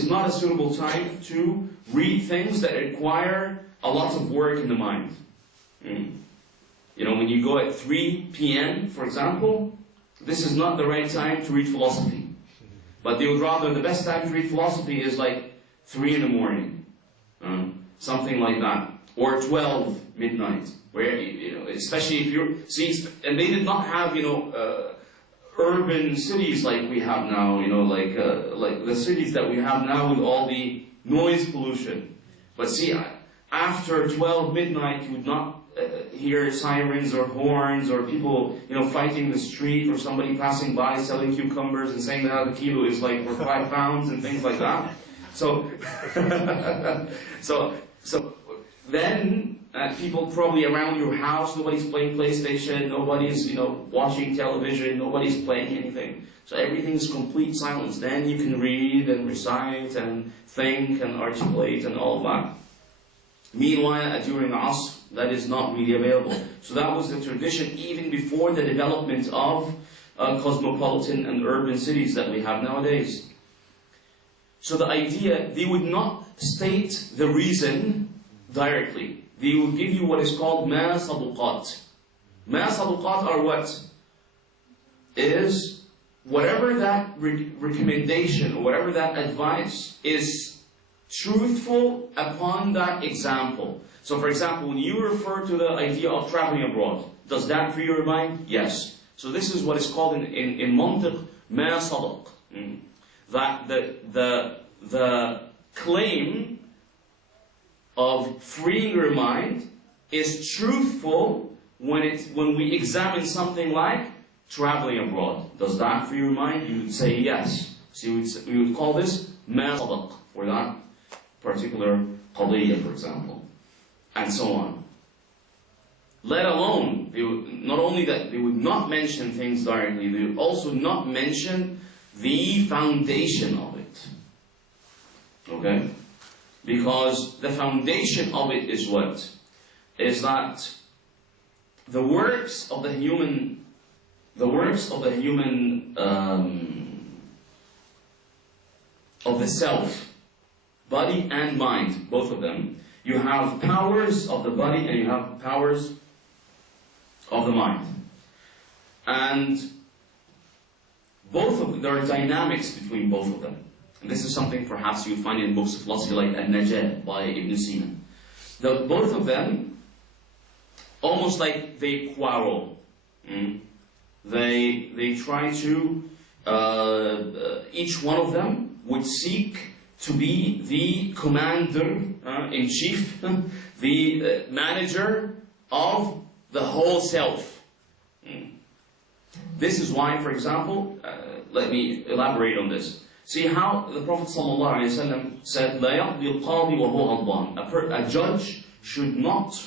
not a suitable time to read things that require a lot of work in the mind. When you go at 3 p.m., for example, this is not the right time to read philosophy. But they would rather, the best time to read philosophy is like 3 in the morning. Something like that. Or 12 midnight. Where, especially if you're, and they did not have, urban cities like we have now, like the cities that we have now with all the noise pollution. But see, after 12 midnight, you would not hear sirens or horns or people, fighting the street, or somebody passing by selling cucumbers and saying that the kilo is like for 5 pounds and things like that. So, so then people probably around your house, nobody's playing PlayStation, nobody's watching television, nobody's playing anything. So everything's complete silence. Then you can read and recite and think and articulate and all that. Meanwhile, during Asr, that is not really available. So that was the tradition even before the development of cosmopolitan and urban cities that we have nowadays. So the idea, they would not state the reason directly. They will give you what is called ma saduqat. Ma saduqat are what? Is whatever that recommendation or whatever that advice is truthful upon that example. So for example, when you refer to the idea of traveling abroad, does that free your mind? Yes. So this is what is called in mantiq ma sadaq. That the claim of freeing your mind is truthful when we examine something like traveling abroad. Does that free your mind? You would say yes. So we would call this ma sadaq for that particular qadiyya, for example, and so on. Let alone, not only that they would not mention things directly, they would also not mention the foundation of it. Okay? Because the foundation of it is what? Is that the works of the human, of the self, body and mind, both of them. You have powers of the body and you have powers of the mind. And both of them, there are dynamics between both of them. And this is something perhaps you find in books of philosophy like Al-Najah by Ibn Sina. Both of them, almost like they quarrel. They try to, each one of them would seek to be the commander-in-chief, the manager of the whole self. This is why, for example, let me elaborate on this. See how the Prophet ﷺ said, "La yaqdi al-qadi wa huwa ghadban." A judge should not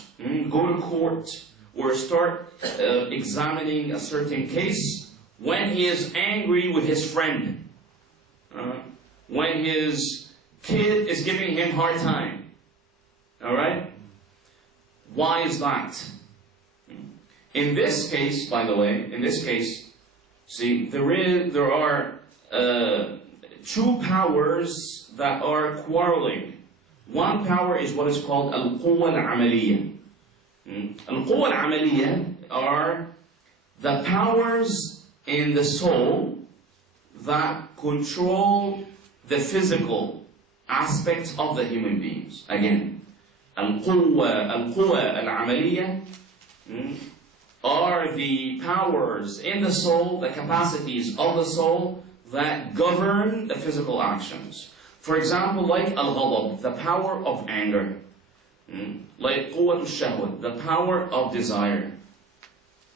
go to court or start examining a certain case when he is angry with his friend, when his kid is giving him hard time. Alright? Why is that? In this case, by the way, see, there are two powers that are quarreling. One power is what is called Al-Quwa Al-Amaliyya. Al-Quwa Al-Amaliyya are the powers in the soul that control the physical aspects of the human beings. Again, Al-Quwa Al-Amaliyya are the powers in the soul, the capacities of the soul that govern the physical actions. For example, like Al-Ghadab, the power of anger. Like Quwwat Al-Shahwa, the power of desire.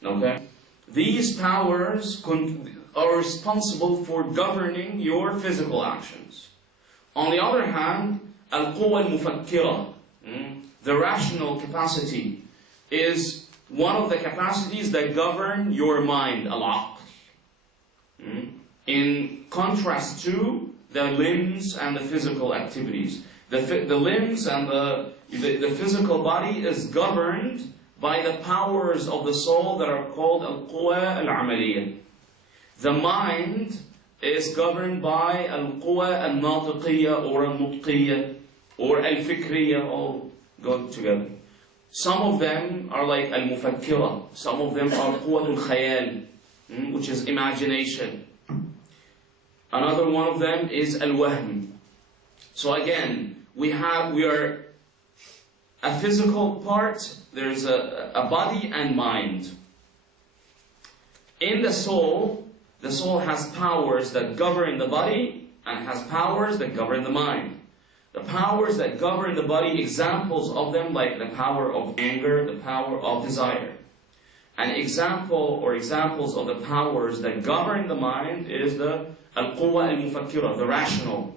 Okay? These powers are responsible for governing your physical actions. On the other hand, Al-Quwa Al-Mufakkira, the rational capacity, is one of the capacities that govern your mind, Al-Aql. In contrast to the limbs and the physical activities. The limbs and the physical body is governed by the powers of the soul that are called Al-Quwa Al-Amaliyya. The mind is governed by Al-Quwa Al-Natiqiyya or Al-Nutqiyya or Al-Fikriyya, all go together. Some of them are like Al-Mufakkira, some of them are Quwwat Al-Khayal, which is imagination. Another one of them is Al-Wahm. So again, we are a physical part, there's a body and mind. In the soul has powers that govern the body and has powers that govern the mind. The powers that govern the body, examples of them like the power of anger, the power of desire. An example or examples of the powers that govern the mind is the Al-Quwa Al-Mufakkira, the rational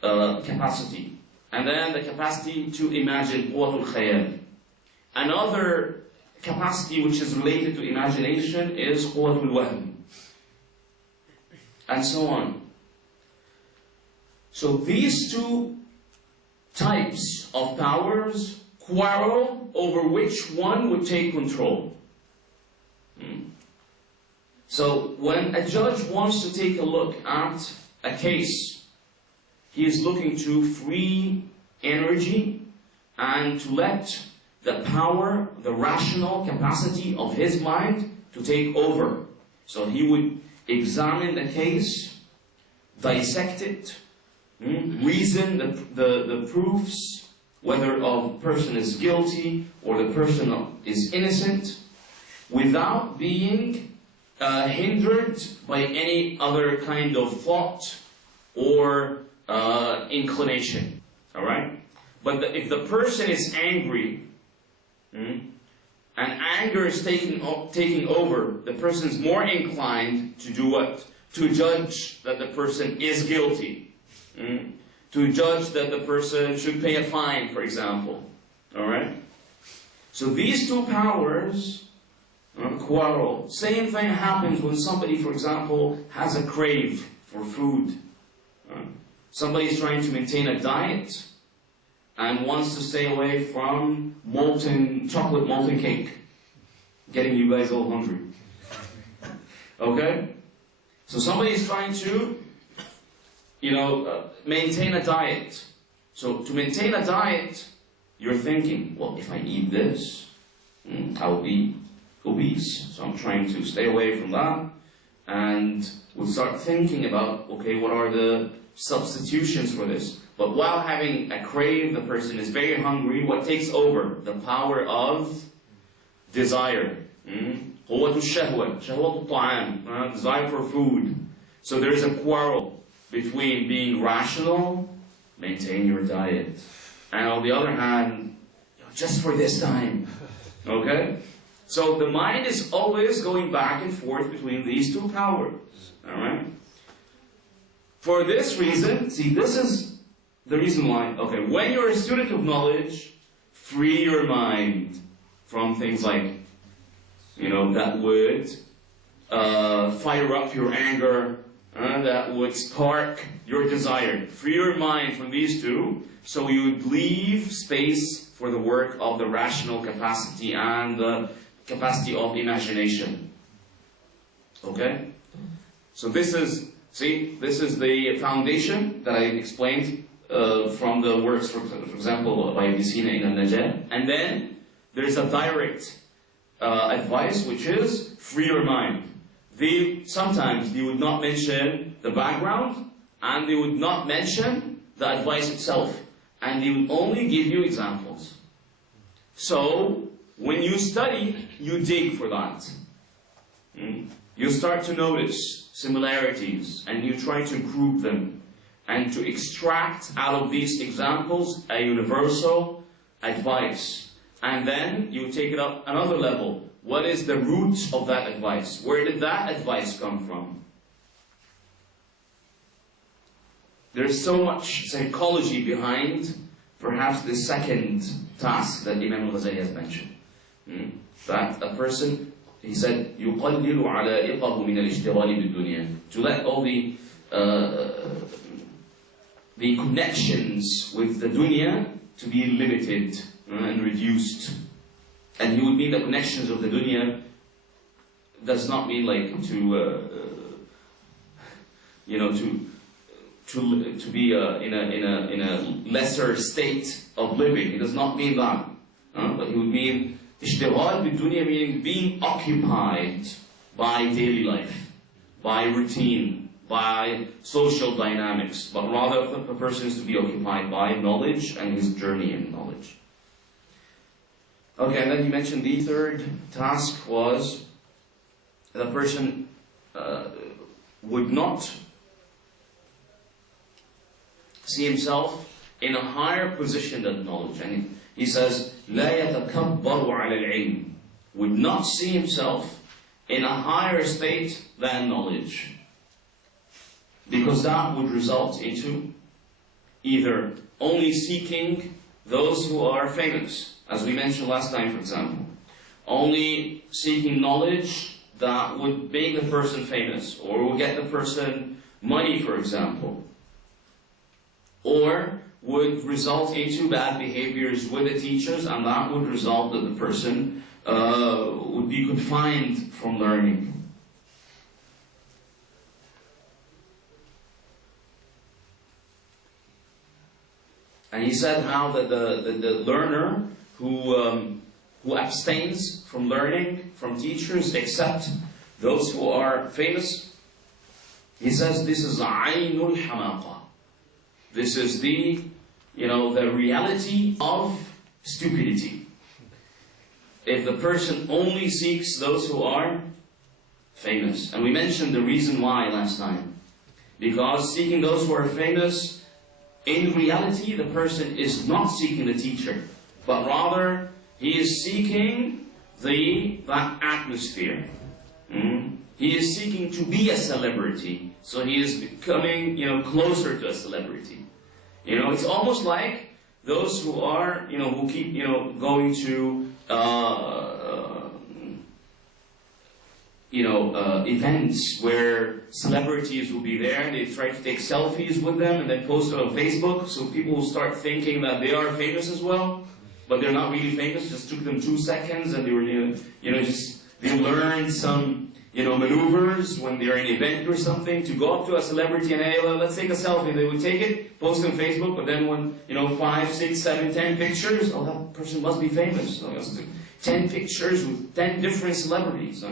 capacity. And then the capacity to imagine, Quwwat Al-Khayal. Another capacity which is related to imagination is Quwwat Al-Wahm. And so on. So these two types of powers quarrel over which one would take control. So when a judge wants to take a look at a case, he is looking to free energy and to let the power, the rational capacity of his mind to take over. So he would examine the case, dissect it, reason the proofs, whether a person is guilty or the person is innocent, without being hindered by any other kind of thought or inclination. Alright? But if the person is angry, and anger is taking over, the person is more inclined to do what? To judge that the person is guilty. To judge that the person should pay a fine, for example. Alright? So these two powers quarrel. Same thing happens when somebody, for example, has a crave for food. Somebody is trying to maintain a diet and wants to stay away from chocolate molten cake, getting you guys all hungry. Okay? So somebody is trying to, maintain a diet. So to maintain a diet, you're thinking, well, if I eat this, I'll be obese. So I'm trying to stay away from that. And we'll start thinking about, okay, what are the substitutions for this? But while having a crave, the person is very hungry, what takes over? The power of desire. قوة الشهوة, شهوة الطعام, desire for food. So there's a quarrel between being rational, maintain your diet, and on the other hand, just for this time. Okay? So the mind is always going back and forth between these two powers. Alright? For this reason, see, this is the reason why, okay, when you're a student of knowledge, free your mind from things like, that would fire up your anger, that would spark your desire. Free your mind from these two, so you would leave space for the work of the rational capacity and the capacity of imagination. Okay? So this is the foundation that I explained from the works, for example, by Ibn Sina in Al-Najah. And then there's a direct advice, which is free your mind. Sometimes they would not mention the background, and they would not mention the advice itself, and they would only give you examples. So, when you study, you dig for that. You start to notice similarities, and you try to group them, and to extract out of these examples a universal advice. And then you take it up another level. What is the root of that advice? Where did that advice come from? There's so much psychology behind perhaps the second task that Imam Al-Ghazali has mentioned. That a person, he said, يُقَلِّلُ عَلَائِقَهُ مِنَ الْإِشْتِغَالِ بِالدُّنْيَا. To let all the connections with the dunya to be limited and reduced. And he would mean the connections of the dunya does not mean like to be in a lesser state of living. He does not mean that. But he would mean ishtighal bid-dunya, meaning being occupied by daily life, by routine, by social dynamics, but rather the person is to be occupied by knowledge and his journey in knowledge. Okay, and then he mentioned the third task was the person would not see himself in a higher position than knowledge. And he says, لا يتكبر على العلم, would not see himself in a higher state than knowledge. Because that would result into either only seeking those who are famous, as we mentioned last time, for example. Only seeking knowledge that would make the person famous, or would get the person money, for example. Or would result into bad behaviors with the teachers, and that would result that the person would be confined from learning. And he said how that the learner who abstains from learning from teachers except those who are famous, he says this is aynul hamaqa. This is the reality of stupidity. If the person only seeks those who are famous. And we mentioned the reason why last time. Because seeking those who are famous, in reality, the person is not seeking the teacher, but rather he is seeking that atmosphere. He is seeking to be a celebrity, so he is becoming, closer to a celebrity. It's almost like those who are, who keep, going to, events where celebrities will be there, and they try to take selfies with them and then post it on Facebook, so people will start thinking that they are famous as well, but they're not really famous. Just took them 2 seconds, and they were, they learned some, maneuvers when they're in an event or something to go up to a celebrity and, hey, well, let's take a selfie. They would take it, post it on Facebook, but then when, 5, 6, 7, 10 pictures, oh, that person must be famous. So 10 pictures with 10 different celebrities.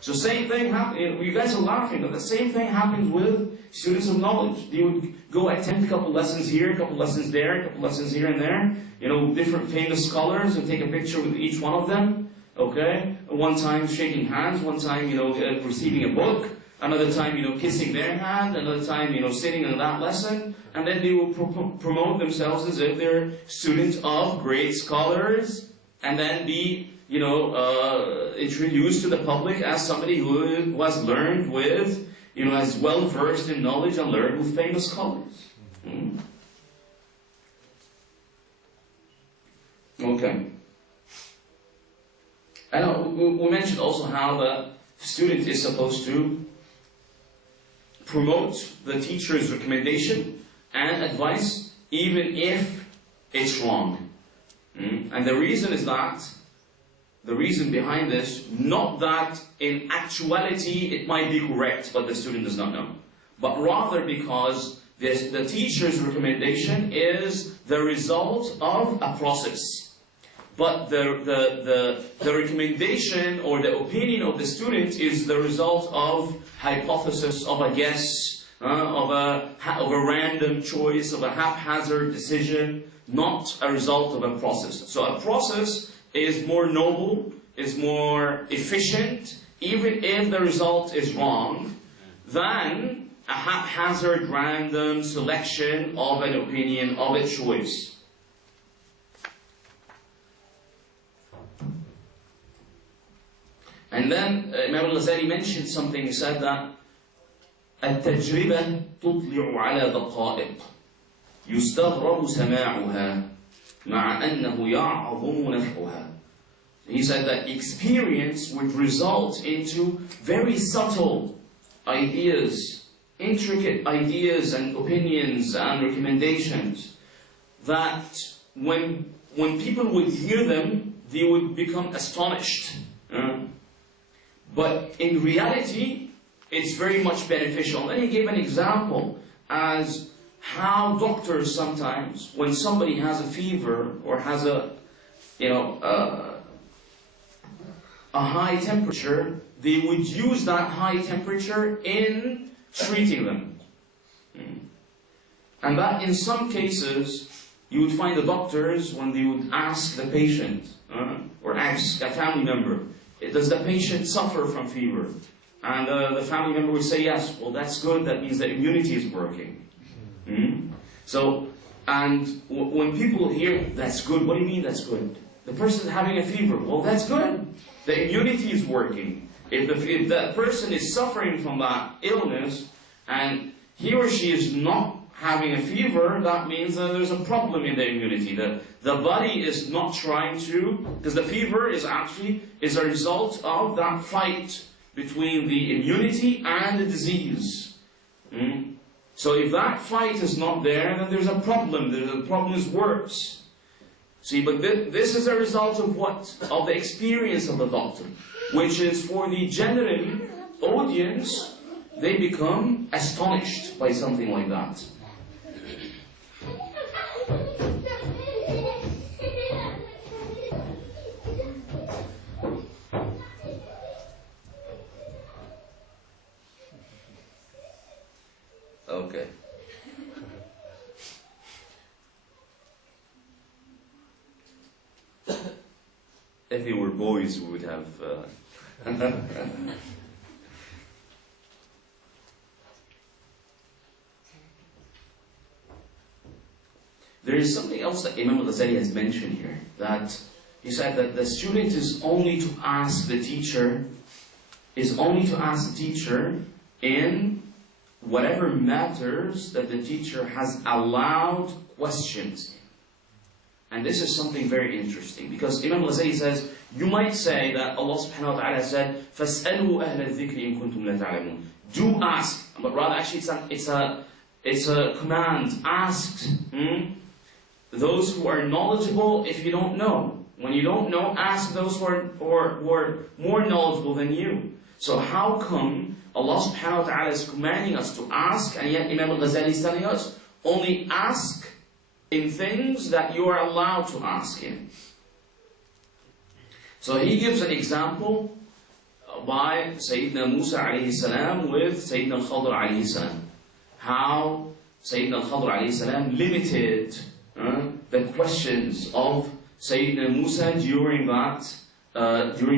So same thing happens, you guys are laughing, but the same thing happens with students of knowledge. They would go attend a couple lessons here, a couple lessons there, a couple lessons here and there, different famous scholars, and take a picture with each one of them. Okay? One time shaking hands, one time, receiving a book, another time, kissing their hand, another time, sitting in that lesson, and then they will promote themselves as if they're students of great scholars, and then be, introduced to the public as somebody who was learned with, as well versed in knowledge and learned with famous scholars. Okay. And we mentioned also how the the student is supposed to promote the teacher's recommendation and advice even if it's wrong. And the reason is that, the reason behind this, not that in actuality it might be correct, but the student does not know, but rather because the teacher's recommendation is the result of a process. But the recommendation or the opinion of the student is the result of hypothesis, of a guess, of a random choice, of a haphazard decision, not a result of a process. So a process is more noble, is more efficient, even if the result is wrong, than a haphazard, random selection of an opinion, of a choice. And then Imam Al-Ghazali mentioned something. He said that التجربة تطلع على دقائق يستغرب سماعها مع أنه يعظم نفعها. He said that experience would result into very subtle ideas, intricate ideas and opinions and recommendations that when people would hear them, they would become astonished. But in reality, it's very much beneficial. And he gave an example as how doctors sometimes, when somebody has a fever or has a high temperature, they would use that high temperature in treating them. And that in some cases, you would find the doctors, when they would ask the patient or ask a family member, does the patient suffer from fever? And the family member would say yes. Well, that's good. That means the immunity is working. So, and when people hear that's good, what do you mean that's good? The person is having a fever. Well, that's good. The immunity is working. If the person is suffering from that illness and he or she is not having a fever, that means that there's a problem in the immunity. The body is not trying to, because the fever is actually a result of that fight between the immunity and the disease. So if that fight is not there, then there's a problem. The problem is worse. See, but this is a result of what? Of the experience of the doctor, which is for the general audience, they become astonished by something like that. Okay. If we were boys, we would have... There is something else that Imam Al-Ghazali has mentioned here, that he said that the student is only to ask the teacher, in whatever matters that the teacher has allowed questions in. And this is something very interesting, because Imam Al-Ghazali says, you might say that Allah subhanahu wa ta'ala said, فَاسْأَلُوا أَهْلَ الذِّكْرِ إِن كُنْتُمْ لَا تَعْلَمُونَ. Do ask, but rather actually it's a command. Ask those who are knowledgeable if you don't know. When you don't know, ask those who are more knowledgeable than you. So how come Allah subhanahu wa ta'ala is commanding us to ask, and yet Imam Al-Ghazali is telling us, only ask in things that you are allowed to ask in. So he gives an example by Sayyidina Musa alayhi salam with Sayyidina Al-Khadr alayhi salam. How Sayyidina Al-Khadr alayhi salam limited the questions of Sayyidina Musa during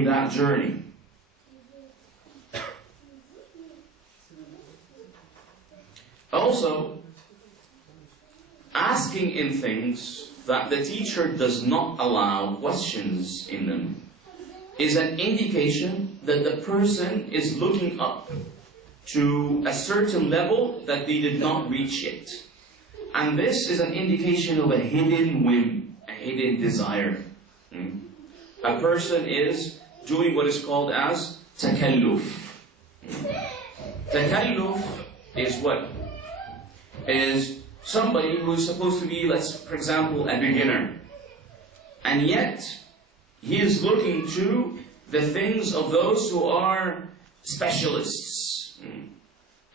that journey. Also, asking in things that the teacher does not allow questions in them is an indication that the person is looking up to a certain level that they did not reach yet. And this is an indication of a hidden whim, a hidden desire. A person is doing what is called as takalluf. Takalluf is what? Is somebody who is supposed to be, for example, a beginner. And yet, he is looking to the things of those who are specialists.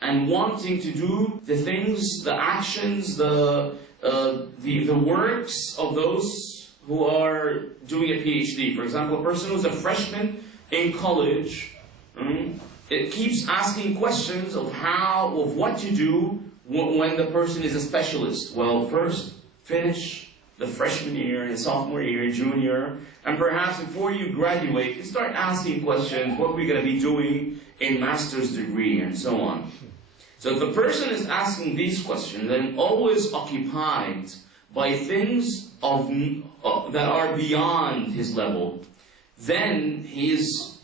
And wanting to do the things, the actions, the works of those who are doing a PhD. For example, a person who's a freshman in college, it keeps asking questions of what to do when the person is a specialist. Well, first, finish the freshman year, and sophomore year, junior, and perhaps before you graduate, you start asking questions, what we're going to be doing in master's degree, and so on. So if the person is asking these questions and always occupied by things that are beyond his level, then he is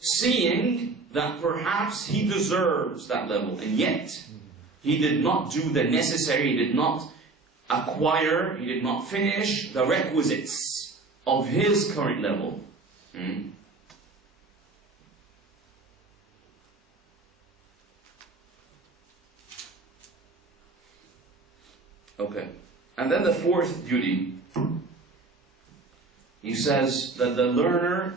seeing that perhaps he deserves that level, and yet he did not do the necessary, he did not acquire, he did not finish the requisites of his current level. Okay. And then the fourth duty, he says that the learner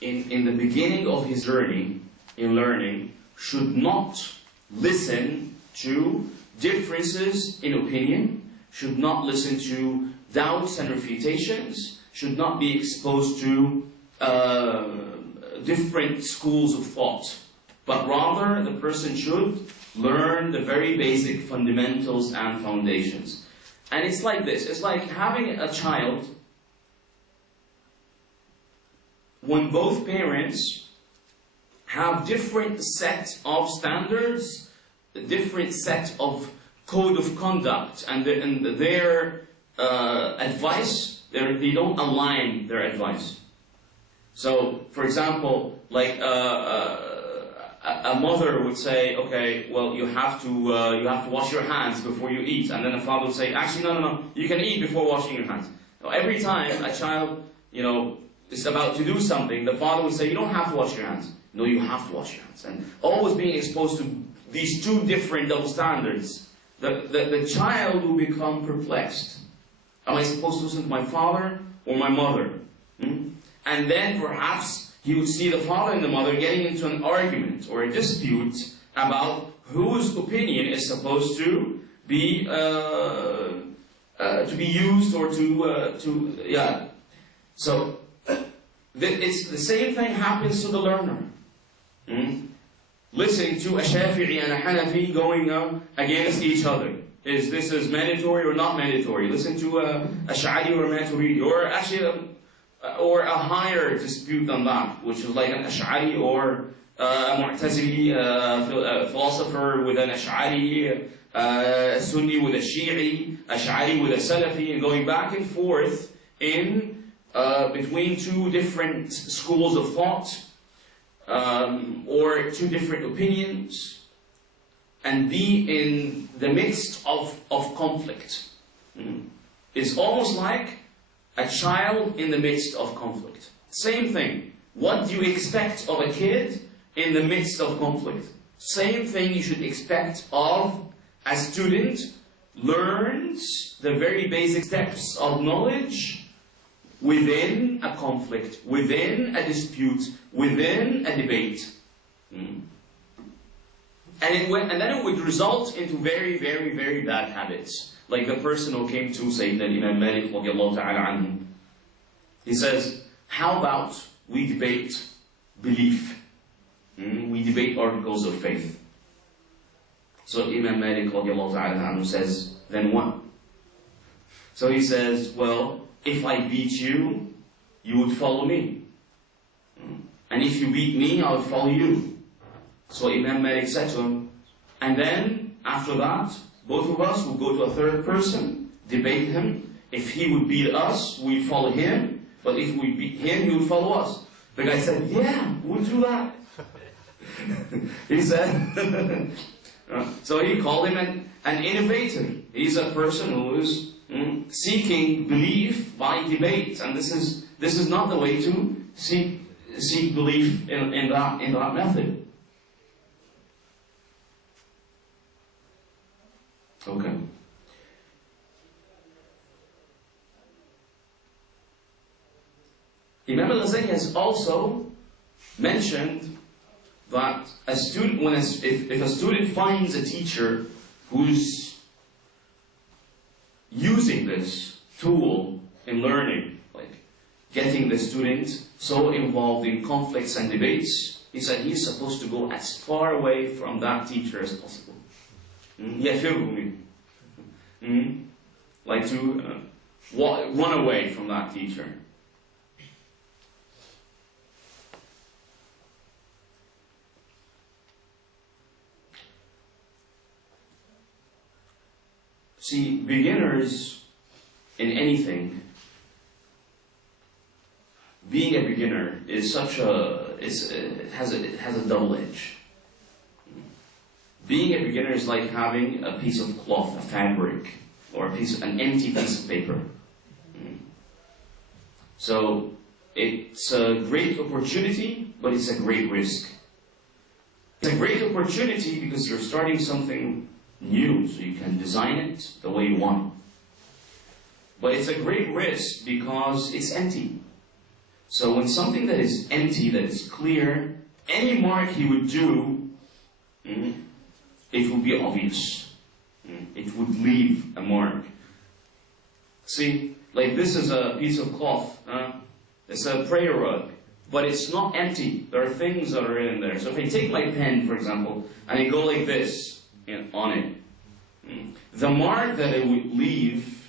in the beginning of his journey in learning should not listen to differences in opinion, should not listen to doubts and refutations, should not be exposed to different schools of thought, but rather the person should learn the very basic fundamentals and foundations. And it's like this, it's like having a child when both parents have different set of standards, different set of code of conduct, and their advice, they don't align their advice. So, for example, like a mother would say, okay, well, you have to wash your hands before you eat, and then a father would say, actually, no, you can eat before washing your hands. Now, every time a child, is about to do something, the father would say, you don't have to wash your hands. No, you have to wash your hands. And always being exposed to these two different double standards, the child will become perplexed. Am I supposed to listen to my father or my mother? And then perhaps he would see the father and the mother getting into an argument or a dispute about whose opinion is supposed to be used or yeah. So it's the same thing happens to the learner. Listening to a Shafi'i and a Hanafi going against each other. Is this mandatory or not mandatory? Listen to a Ash'ari or a Maturidi, or actually or a higher dispute than that, which is like an Ash'ari or a Mu'tazili philosopher with an Ash'ari, Sunni with a Shi'i, Ash'ari with a Salafi, and going back and forth in between two different schools of thought, or two different opinions, and be in the midst of conflict. It's almost like a child in the midst of conflict. Same thing. What do you expect of a kid in the midst of conflict? Same thing you should expect of a student learns the very basic steps of knowledge within a conflict, within a dispute, within a debate. And then it would result into very, very, very bad habits. Like the person who came to Sayyidina Imam Malik radiallahu ta'ala anhu. He says, how about we debate belief? We debate articles of faith. So Imam Malik radiallahu ta'ala anhu says, then what? So he says, well, if I beat you, you would follow me. And if you beat me, I would follow you. So Imam Malik said to him, and then after that, both of us will go to a third person, debate him. If he would beat us, we'd follow him. But if we beat him, he would follow us. The guy said, yeah, we'll do that. He said, so he called him an innovator. He's a person who is seeking belief by debate. And this is not the way to seek seek belief in that method. Okay. Imam Al-Ghazali has also mentioned that a student, if a student finds a teacher who's using this tool in learning, like getting the student so involved in conflicts and debates, he said he's supposed to go as far away from that teacher as possible. Like to run away from that teacher. See, beginners in anything, being a beginner is such a, it has a double edge. Being a beginner is like having a piece of cloth, a fabric, or an empty piece of paper. So it's a great opportunity, but it's a great risk. It's a great opportunity because you're starting something new, so you can design it the way you want. But it's a great risk because it's empty. So when something that is empty, that is clear, any mark you would do, it would be obvious. It would leave a mark. See, like this is a piece of cloth. It's a prayer rug. But it's not empty. There are things that are in there. So if I take my pen, for example, and I go like this on it, the mark that I would leave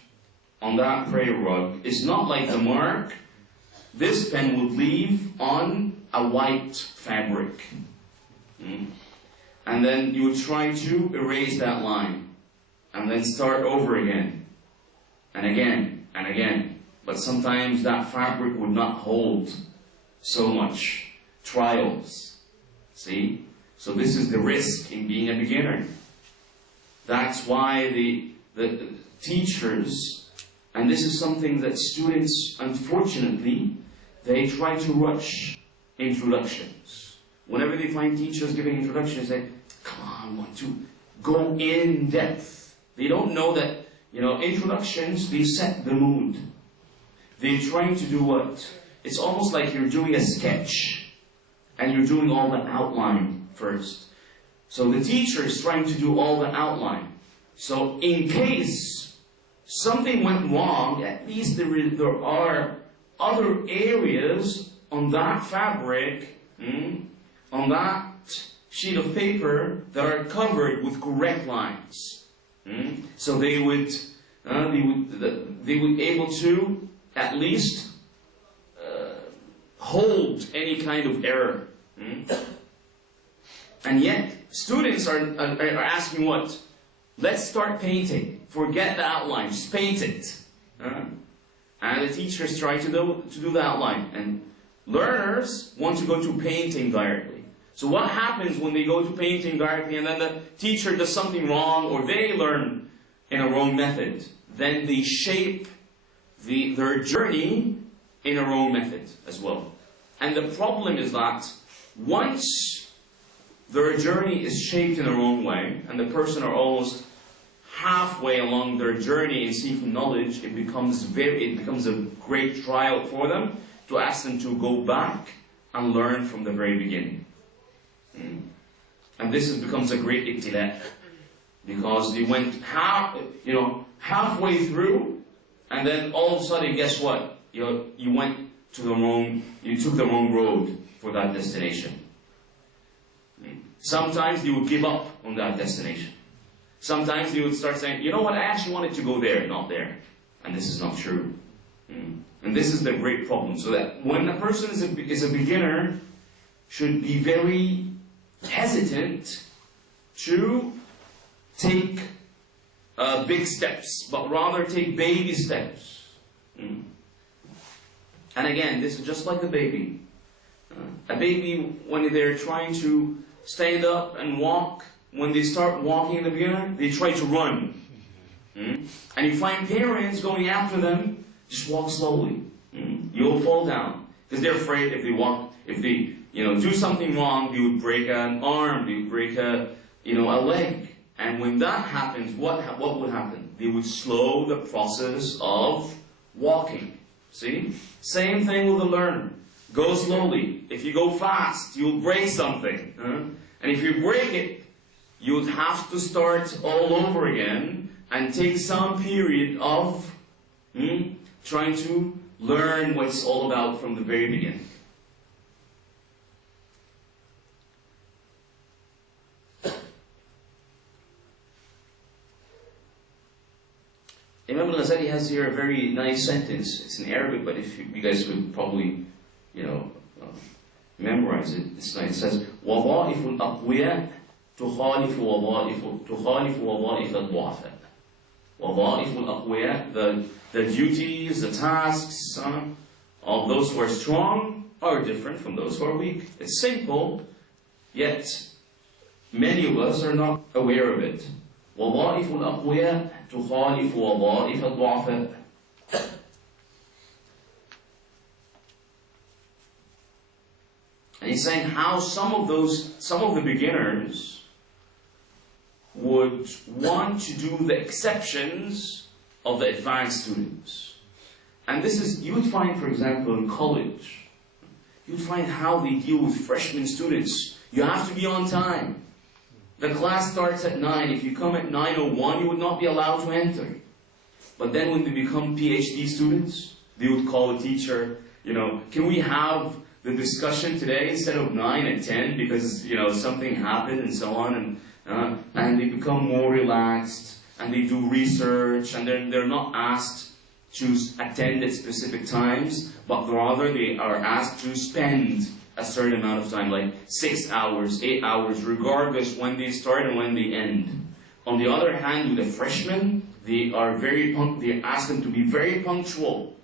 on that prayer rug is not like the mark this pen would leave on a white fabric. And then you would try to erase that line. And then start over again. And again. And again. But sometimes that fabric would not hold so much. Trials. See? So this is the risk in being a beginner. That's why the teachers, and this is something that students, unfortunately, they try to rush introductions. Whenever they find teachers giving introductions, they say, come on, want to go in depth. They don't know that, introductions, they set the mood. They're trying to do what? It's almost like you're doing a sketch, and you're doing all the outline first. So the teacher is trying to do all the outline. So in case something went wrong, at least there are other areas on that fabric, on that sheet of paper that are covered with correct lines. So they would be able to at least hold any kind of error. And yet, students are asking what? Let's start painting. Forget the outline, just paint it. And the teachers try to do the outline. And learners want to go to painting directly. So what happens when they go to painting directly and then the teacher does something wrong or they learn in a wrong method? Then they shape their journey in a wrong method as well. And the problem is that once their journey is shaped in the wrong way, and the person are almost halfway along their journey in seeking knowledge, it becomes a great trial for them to ask them to go back and learn from the very beginning. And this becomes a great ibtila, because they went halfway through, and then all of a sudden, guess what? You took the wrong road for that destination. Sometimes they would give up on that destination. Sometimes they would start saying, you know what, I actually wanted to go there, not there. And this is not true. And this is the great problem. So that when a person is a beginner, should be very hesitant to take big steps, but rather take baby steps. And again, this is just like a baby. A baby, when they're trying to stand up and walk, when they start walking in the beginner, they try to run. And you find parents going after them, just walk slowly. You'll fall down. Because they're afraid if they do something wrong, they would break an arm, they would break a leg. And when that happens, what would happen? They would slow the process of walking. See? Same thing with the learner. Go slowly. If you go fast, you'll break something. And if you break it, you'll have to start all over again and take some period of trying to learn what it's all about from the very beginning. Imam Al-Ghazali has here a very nice sentence. It's in Arabic, but if you guys would probably, memorize it. It's nice. It says, وَظَائِفُ الْأَقْوِيَاءِ تُخَالِفُ وَظَائِفَ الضُّعَفَاءِ. وَظَائِفُ الْأَقْوِيَاء, the duties, the tasks of those who are strong are different from those who are weak. It's simple, yet many of us are not aware of it. وَظَائِفُ الْأَقْوِيَاءِ تُخَالِفُ وَظَائِفَ الضُّعَفَاءِ. And he's saying how some of the beginners would want to do the exceptions of the advanced students. And this is, you would find, for example, in college, you would find how they deal with freshman students. You have to be on time. The class starts at 9. If you come at 9:01, you would not be allowed to enter. But then when they become PhD students, they would call the teacher, can we have the discussion today instead of 9 at 10 because, something happened and so on. And they become more relaxed and they do research and they're not asked to attend at specific times, but rather they are asked to spend a certain amount of time, like 6 hours, 8 hours, regardless when they start and when they end. On the other hand, with the freshmen, they ask them to be very punctual.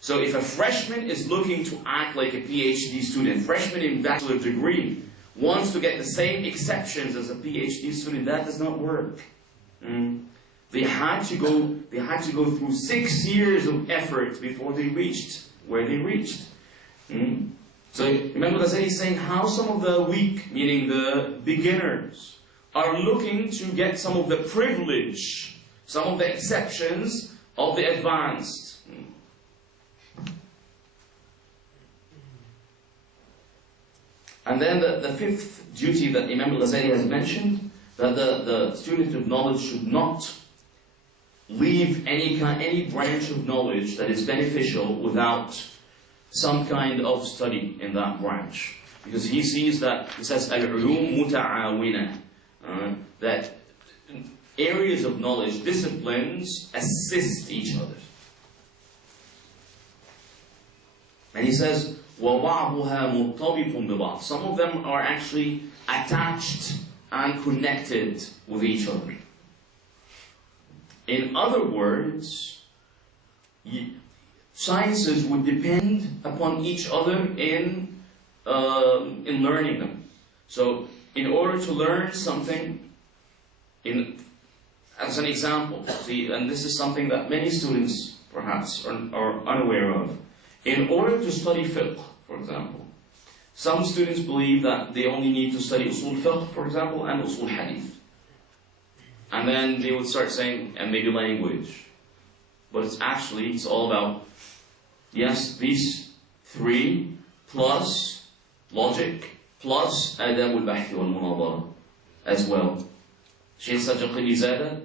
So if a freshman is looking to act like a PhD student, freshman in bachelor degree, wants to get the same exceptions as a PhD student, that does not work. They had to go through 6 years of effort before they reached where they reached. So remember Ghazali is saying how some of the weak, meaning the beginners, are looking to get some of the privilege, some of the exceptions of the advanced. And then the fifth duty that Imam Al-Ghazali has mentioned, that the student of knowledge should not leave any branch of knowledge that is beneficial without some kind of study in that branch. Because he sees that, he says, al-ulum muta'awina, that areas of knowledge, disciplines, assist each other. And he says, وَبَعْضُهَا مُرْتَبِطٌ بِبَعْضٍ. Some of them are actually attached and connected with each other. In other words, sciences would depend upon each other in learning them. So, in order to learn something, as an example, see, and this is something that many students perhaps are unaware of. In order to study fiqh, for example, some students believe that they only need to study usul fiqh, for example, and usul hadith. And then they would start saying, and maybe language. But it's all about, yes, these three, plus logic, plus adab al-bahth wal-munadara as well. Shaykh Sajjad Zada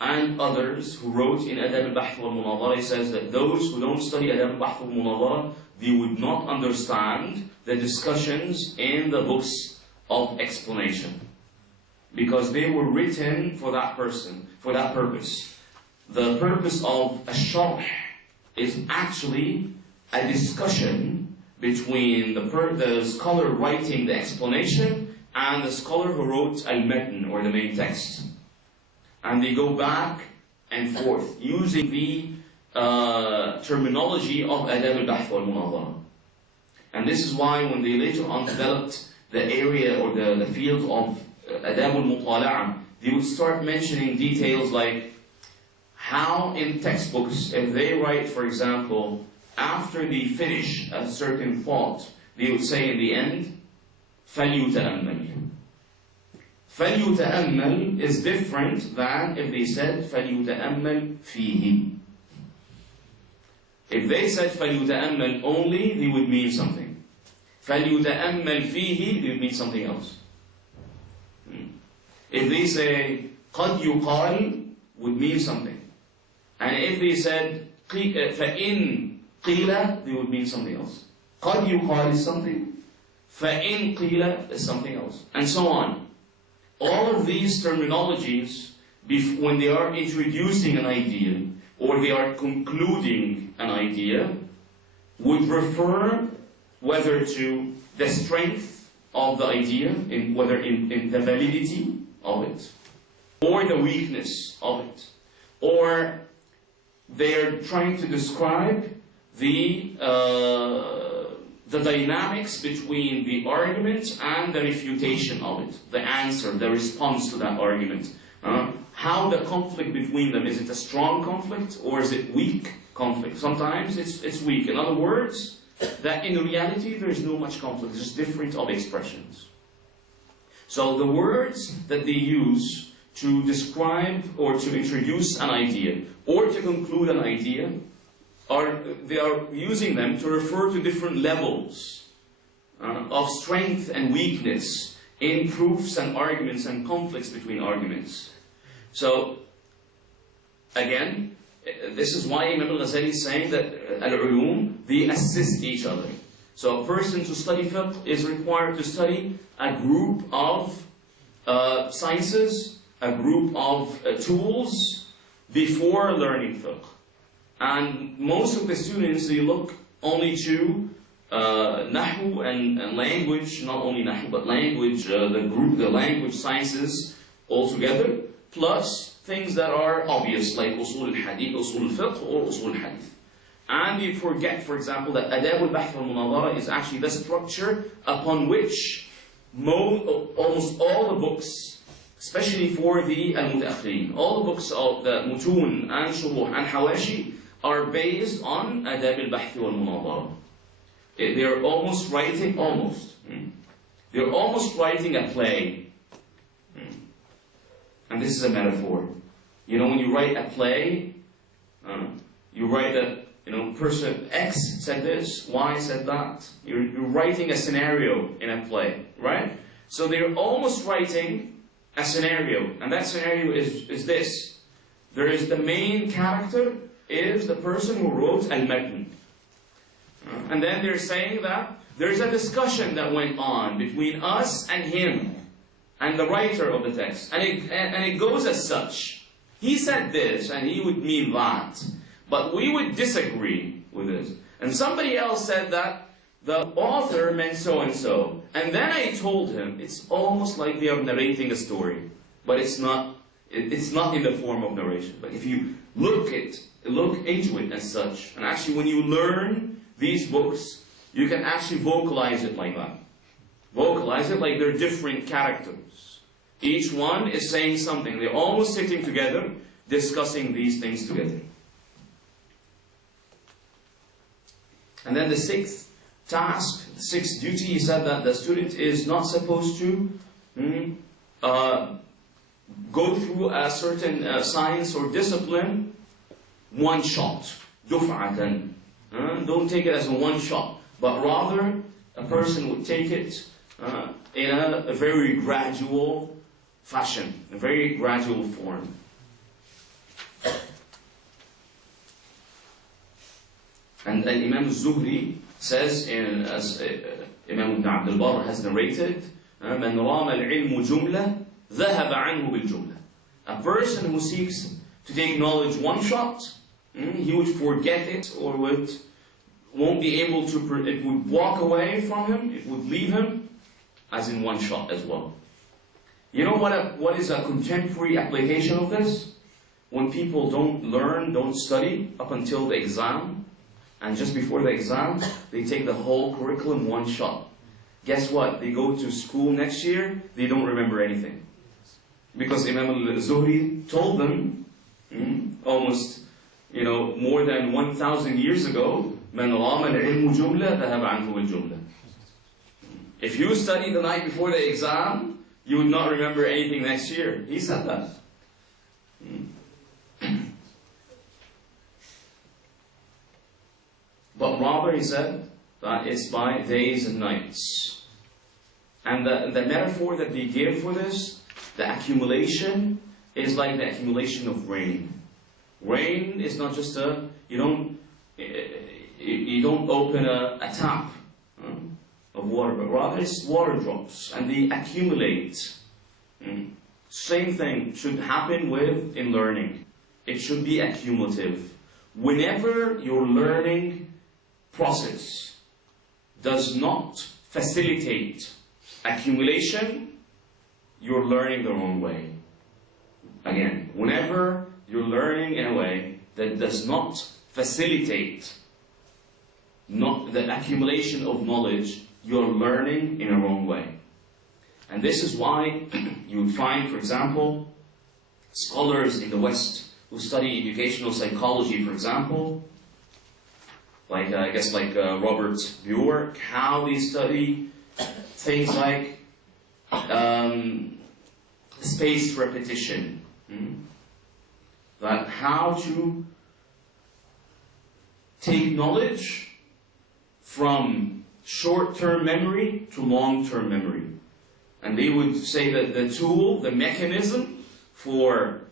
and others who wrote in adab al-bahth wal-munadara, he says that those who don't study adab al-bahth wal-munadara, they would not understand the discussions in the books of explanation. Because they were written for that purpose. The purpose of a sharh is actually a discussion between the scholar writing the explanation and the scholar who wrote al-matn, or the main text. And they go back and forth using the terminology of adab al-bahth wal-munadara. And this is why when they later on developed the area or the field of adab al-mutala'a, they would start mentioning details like how in textbooks, if they write, for example, after they finish a certain thought, they would say in the end, فَلْيُتَأَمَّلْ. فَلْيُتَأَمَّلْ is different than if they said فَلْيُتَأَمَّلْ فِيهِ. If they said فَلْيُتَأَمَّلْ only, they would mean something. فَلْيُتَأَمَّلْ فِيهِ, they would mean something else. If they say قَدْ يُقَالْ, would mean something. And if they said فَإِن قِيلَ, they would mean something else. قَدْ يُقَالْ is something. فَإِن قِيلَ is something else. And so on. All of these terminologies, when they are introducing an idea, or they are concluding an idea, would refer whether to the strength of the idea, whether in the validity of it, or the weakness of it, or they are trying to describe the dynamics between the argument and the refutation of it, the answer, the response to that argument. How the conflict between them, is it a strong conflict or is it weak conflict? Sometimes it's weak. In other words, that in reality there is no much conflict, it's just different of expressions. So the words that they use to describe or to introduce an idea or to conclude an idea, they are using them to refer to different levels of strength and weakness in proofs and arguments and conflicts between arguments. So, again, this is why Imam Al-Ghazali is saying that al-ulum, they assist each other. So a person to study fiqh is required to study a group of sciences, a group of tools before learning fiqh. And most of the students, they look only to Nahu and language, not only Nahu, but language, the language sciences altogether, plus things that are obvious, like usul al-hadith, usul al-fiqh, or usul al-hadith. And you forget, for example, that adab al-bahth wal-munadara is actually the structure upon which almost all the books, especially for the al-mutaakhirin, all the books of the mutun and shuruh and hawashi are based on adab al-bahth wal-munadara. They're almost writing a play. And this is a metaphor. You know, when you write a play, you write that, person X said this, Y said that. You're writing a scenario in a play, right? So they're almost writing a scenario. And that scenario is this. There is the main character, is the person who wrote al-matn. And then they're saying that there's a discussion that went on between us and him, and the writer of the text. And it goes as such. He said this, and he would mean that. But we would disagree with this. And somebody else said that the author meant so-and-so. And then I told him, it's almost like they are narrating a story. But it's not in the form of narration. But if you look into it as such, and actually when you learn these books, you can actually vocalize it like that. Vocalize it like they're different characters. Each one is saying something. They're almost sitting together, discussing these things together. And then the sixth task, the sixth duty, he said that the student is not supposed to go through a certain science or discipline one shot, duf'atan. Don't take it as a one shot, but rather a person would take it in a very gradual fashion, a very gradual form. And then Imam al-Zuhri says, as Imam Ibn Abd al-Barr has narrated, مَنْ رَامَ الْعِلْمُ جُمْلَةً ذَهَبَ عَنْهُ بِالْجُمْلَةِ. A person who seeks to take knowledge one shot, he would forget it, or won't be able to, it would walk away from him, it would leave him, as in one shot as well. You know what is a contemporary application of this? When people don't learn, don't study up until the exam, and just before the exam, they take the whole curriculum one shot. Guess what? They go to school next year, they don't remember anything. Because Imam al-Zuhri told them, almost more than 1,000 years ago, من رام العلم جملة ذهب عنه بالجملة. If you study the night before the exam, you would not remember anything next year. He said that. But rather, he said that it's by days and nights. And the metaphor that they give for this, the accumulation, is like the accumulation of rain. Rain is not just you don't open a tap of water, but rather it's water drops, and they accumulate. Same thing should happen in learning. It should be accumulative. Whenever your learning process does not facilitate accumulation, you're learning the wrong way. Again, whenever you're learning in a way that does not facilitate the accumulation of knowledge, you're learning in a wrong way. And this is why you would find, for example, scholars in the West who study educational psychology, for example, like Robert Bjork, how they study things like spaced repetition. That how to take knowledge from short-term memory to long-term memory. And they would say that the tool, the mechanism for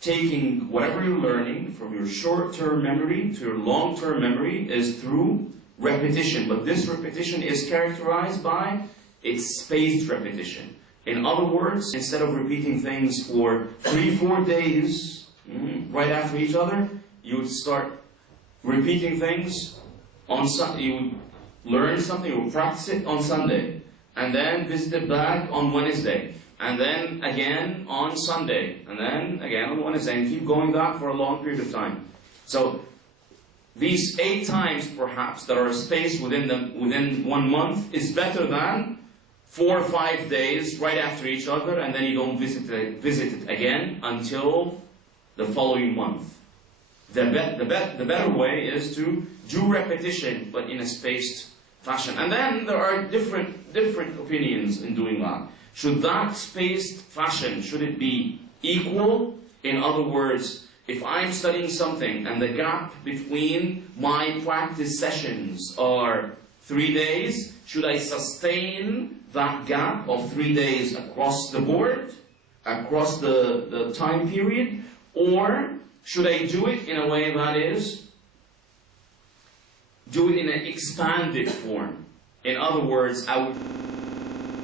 taking whatever you're learning from your short-term memory to your long-term memory is through repetition. But this repetition is characterized by its spaced repetition. In other words, instead of repeating things for 3-4 days right after each other, you would start repeating things on Sunday. You would learn something, you would practice it on Sunday, and then visit it back on Wednesday, and then again on Sunday, and then again on Wednesday, and keep going that for a long period of time. So these 8 times perhaps that are spaced within 1 month is better than 4 or 5 days right after each other, and then you don't visit it again until the following month. The better way is to do repetition, but in a spaced fashion. And then there are different opinions in doing that. Should that spaced fashion, should it be equal? In other words, if I'm studying something and the gap between my practice sessions are 3 days, should I sustain that gap of 3 days across the board, across the time period? Or should I do it in a way that is, do it in an expanded form? In other words, I would